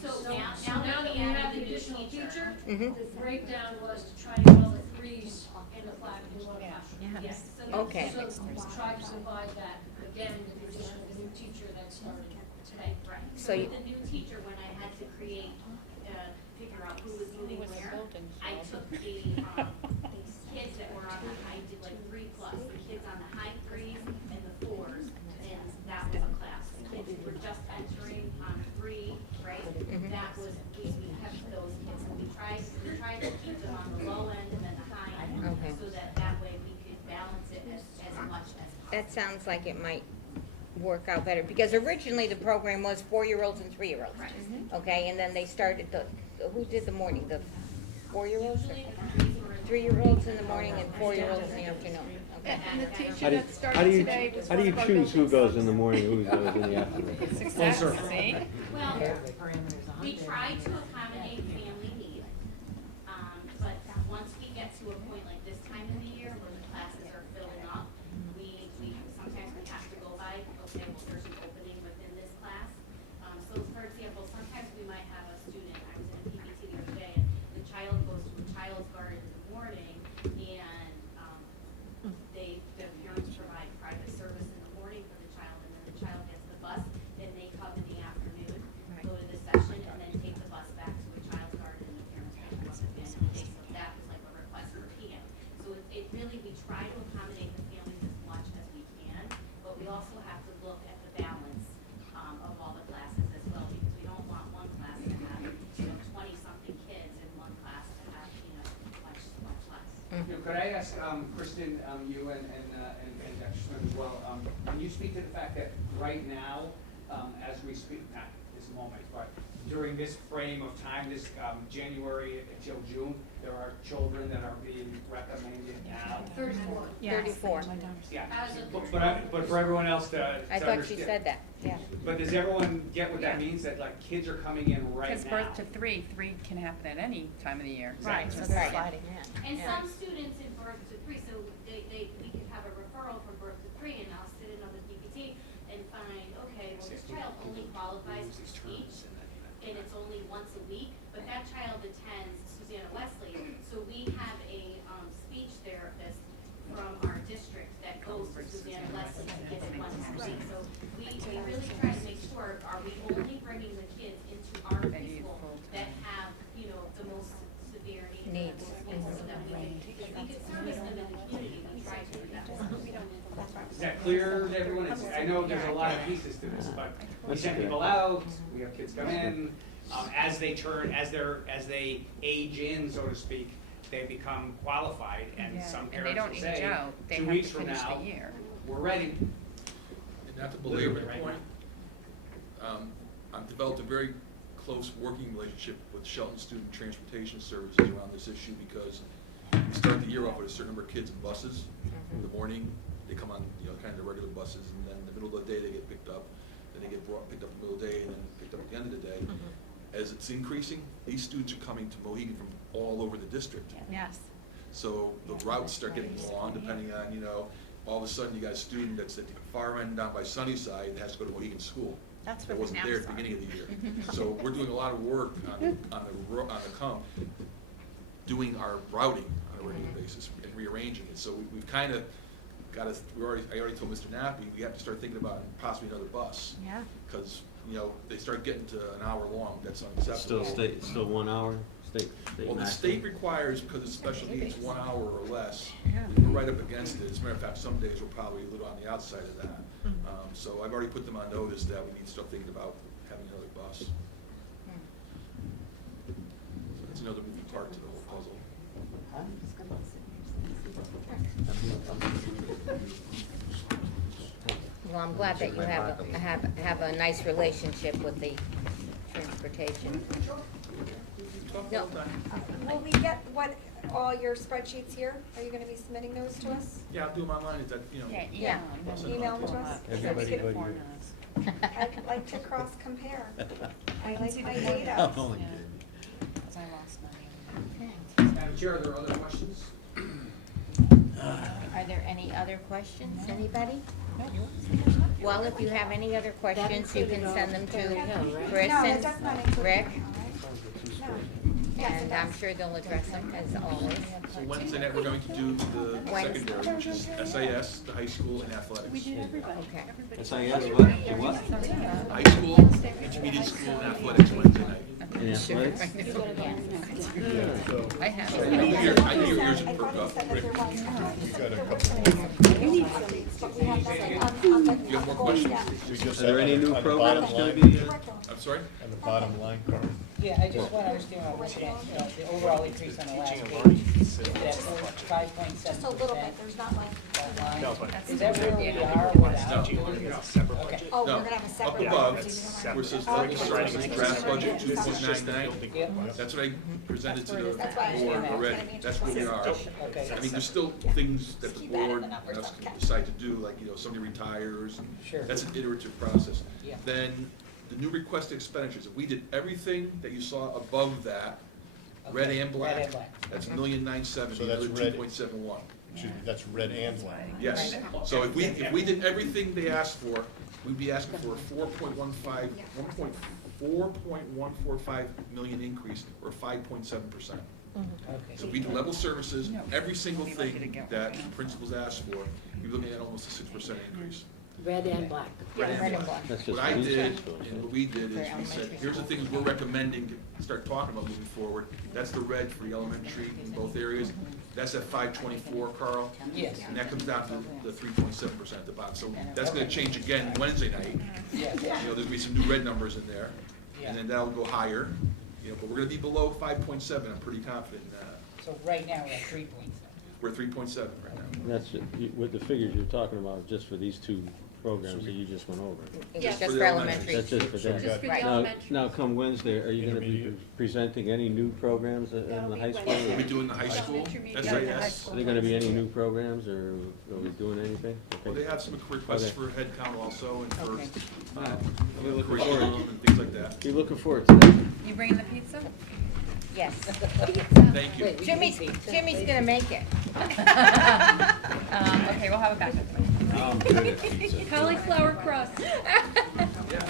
So now that we have the additional teacher, Mhm. the breakdown was to try to get all the 3s in the class, in one classroom. yes. So Okay. So we tried to divide that again with the addition of the new teacher that started today. Right. So So you- with the new teacher, when I had to create, figure out who was moving where, I took the, kids that were on the, I did like 3+, the kids on the high 3s and the 4s, and that was a class. The kids who were just entering on 3, right? Mhm. That was, we kept those kids, and we tried to keep them on the low end and then the high end, Okay. so that way we could balance it as much as possible. That sounds like it might work out better, because originally the program was 4-year-olds and 3-year-olds. Right. Okay, and then they started who did the morning, the 4-year-olds? Usually the 3s were in 3-year-olds in the morning and 4-years in the afternoon, okay? And the How teacher do, that started how do you, today was how do one you of our choose who building goes subs. in the morning, who goes in the afternoon? Success, see? Well, we try to accommodate family need, but once we get to a point like this time of the year where the classes are filling up, we sometimes we have to go by, okay, well, there's an opening within this class. So for example, sometimes we might have a student, I was in a PPT the other day, and the child goes to a child's garden in the morning, and, the parents provide private service in the morning for the child, and then the child gets the bus, and they come in the afternoon, go to the session, and then take the bus back to a child's garden, and the parents pick them up at the end of the day. So that was like a request for PM. So it really, we try to accommodate the families as much as we can, but we also have to look at the balance, of all the classes as well, because we don't want one class to have, 20-something kids and one class to have, much less. Could I ask, Kristen, you and Dr. Smith as well, can you speak to the fact that right now, as we speak, not this moment, but during this frame of time, this January until June, there are children that are being recommended now? 34. 34. Yeah, As of- but for everyone else to I thought she understand. said that, yeah. But does everyone get what that means, that like kids are coming in right now? Because birth to 3 can happen at any time of the year. Right. So Right. they're sliding in. And Yeah. some students in birth to 3, so we could have a referral from birth to 3, and I'll sit in on the PPT and find, okay, well, this child only qualifies for speech, and it's only once a week, but that child attends Susanna Wesley, so we have a, speech therapist from our district that goes to Susanna Wesley and gets it once a week. So we really try to make sure, are we only bringing the kids into our preschool that have, the most severe needs, so that we can, if we could service them in the community, we try to do that. Is that clear to everyone? I know there's a lot of pieces to this, but we send people out, we have kids come in, as they age in, so to speak, they become qualified, and Yeah. some And they parents don't will age say, out. They 2 have weeks to from finish the now, year. we're ready. And not to belabor the Right point, I've developed a very close working relationship with Shelton Student Transportation Services around this issue, because we start the year off with a certain number of kids in buses. In the morning, they come on, kind of the regular buses, and then in the middle of the day, they get picked up. Then they get picked up in the middle of the day, and then picked up at the end of the day. As it's increasing, these students are coming to Mohegan from all over the district. Yes. So the routes start getting long, depending on, all of a sudden you got a student that's at the far end down by Sunnyside and has to go to Mohegan School. That's that what the wasn't there at the maps are. beginning of the year. So we're doing a lot of work on the comp, doing our routing on a regular basis and rearranging it. So we've kind of got us, I already told Mr. Nappy, we have to start thinking about possibly another bus. Yeah. Because, you know, they start getting to an hour long, that's unacceptable. Still 1 hour, state Well, the maximum? state requires, because it's special needs, 1 hour or less. Yeah. We're right up against it. As a matter of fact, some days we're probably a little on the outside of that. So I've already put them on notice that we need to start thinking about having another bus. So that's another moving part to the whole puzzle. Well, I'm glad that you have a nice relationship with the transportation. No, Will we get all your spreadsheets here? Are you gonna be submitting those to us? Yeah, I'll do them online, is that, you know. Yeah. Email them to us? Everybody but you. I'd like to cross-compare. I like my data. Oh, my Because I lost money. Madam Chair, are there other questions? Are there any other questions, anybody? Well, if you have any other questions, you can send them to Chris No, that and does not include. Rick, No. and I'm sure they'll address them as always. So Wednesday night, we're going to do the Wednesday. secondary, which is SIS, the high school, and athletics. Okay. SIS, what? The what? High school, intermediate school, and athletics Wednesday night. In athletics? Yeah, so, I have. I knew your ears would perk up. Rick, we got a couple, But we have nothing on the. you have more questions? we just Are there have any new on the bottom programs gonna line- be? I'm sorry? On the bottom line, Carl. Yeah, I just want to understand what we're looking at, the overall increase on the last page. That 5.7%. Just a little bit, there's not like, Is that where we are without? Okay. oh, No, we're gonna have a up separate. above, one. where it says level services draft budget 2.99, Yep. that's what I presented to the That's why I board understand that. already, that's where we are. Okay. I mean, there's still things that the board and us can decide to do, like, you know, somebody retires, and Sure. that's an iterative process. Yeah. Then, the new requested expenditures, if we did everything that you saw above that, red Okay, and black, red and black. that's 1,970,000, So that's another red. 2.71. Excuse me, that's red and black. Yes, so if we did everything they asked for, we'd be asking for a 4.145 million increase, or 5.7%. Okay. So if we do level services, every single thing that principals asked for, you're looking at almost a 6% increase. Red and black. Red and black. That's just What I for these did, schools, and what we did is we said, here's the things we're recommending to start talking about moving forward. That's the red for the elementary in both areas. That's at 524, Carl. Yes. And that comes down to the 3.7% at the bottom. So that's gonna change again Wednesday night. Yeah. You know, there'll be some new red numbers in there. And then that'll go higher, you know, but we're gonna be below 5.7, I'm pretty confident in that. So right now, we're at 3.7. We're at 3.7 right now. That's, with the figures you're talking about, just for these two programs that you just went over. It Yes. was just For for the elementary. That's just for So them. we Just for got- the Now, elementary. now come Wednesday, are you gonna be Intermediate. presenting any new programs in the high school? We'll be doing the high school, SIS. Are there gonna be any new programs, or are we doing anything? Well, they have some requests Okay. for head count also, and for Okay. You're looking curriculum forward, and things like that. you're looking forward to that? You bringing the pizza? Yes. Thank you. Wait, we Jimmy's, can see. Jimmy's gonna make it. Okay, we'll have it back next week. Cauliflower crust. Yeah,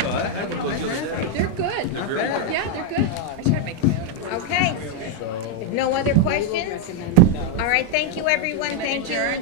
I had one of those the other day. They're good. They're very good. Yeah, they're good. I tried making my own. Okay, So, no other questions? Recommend, All right, thank you, everyone, thank you.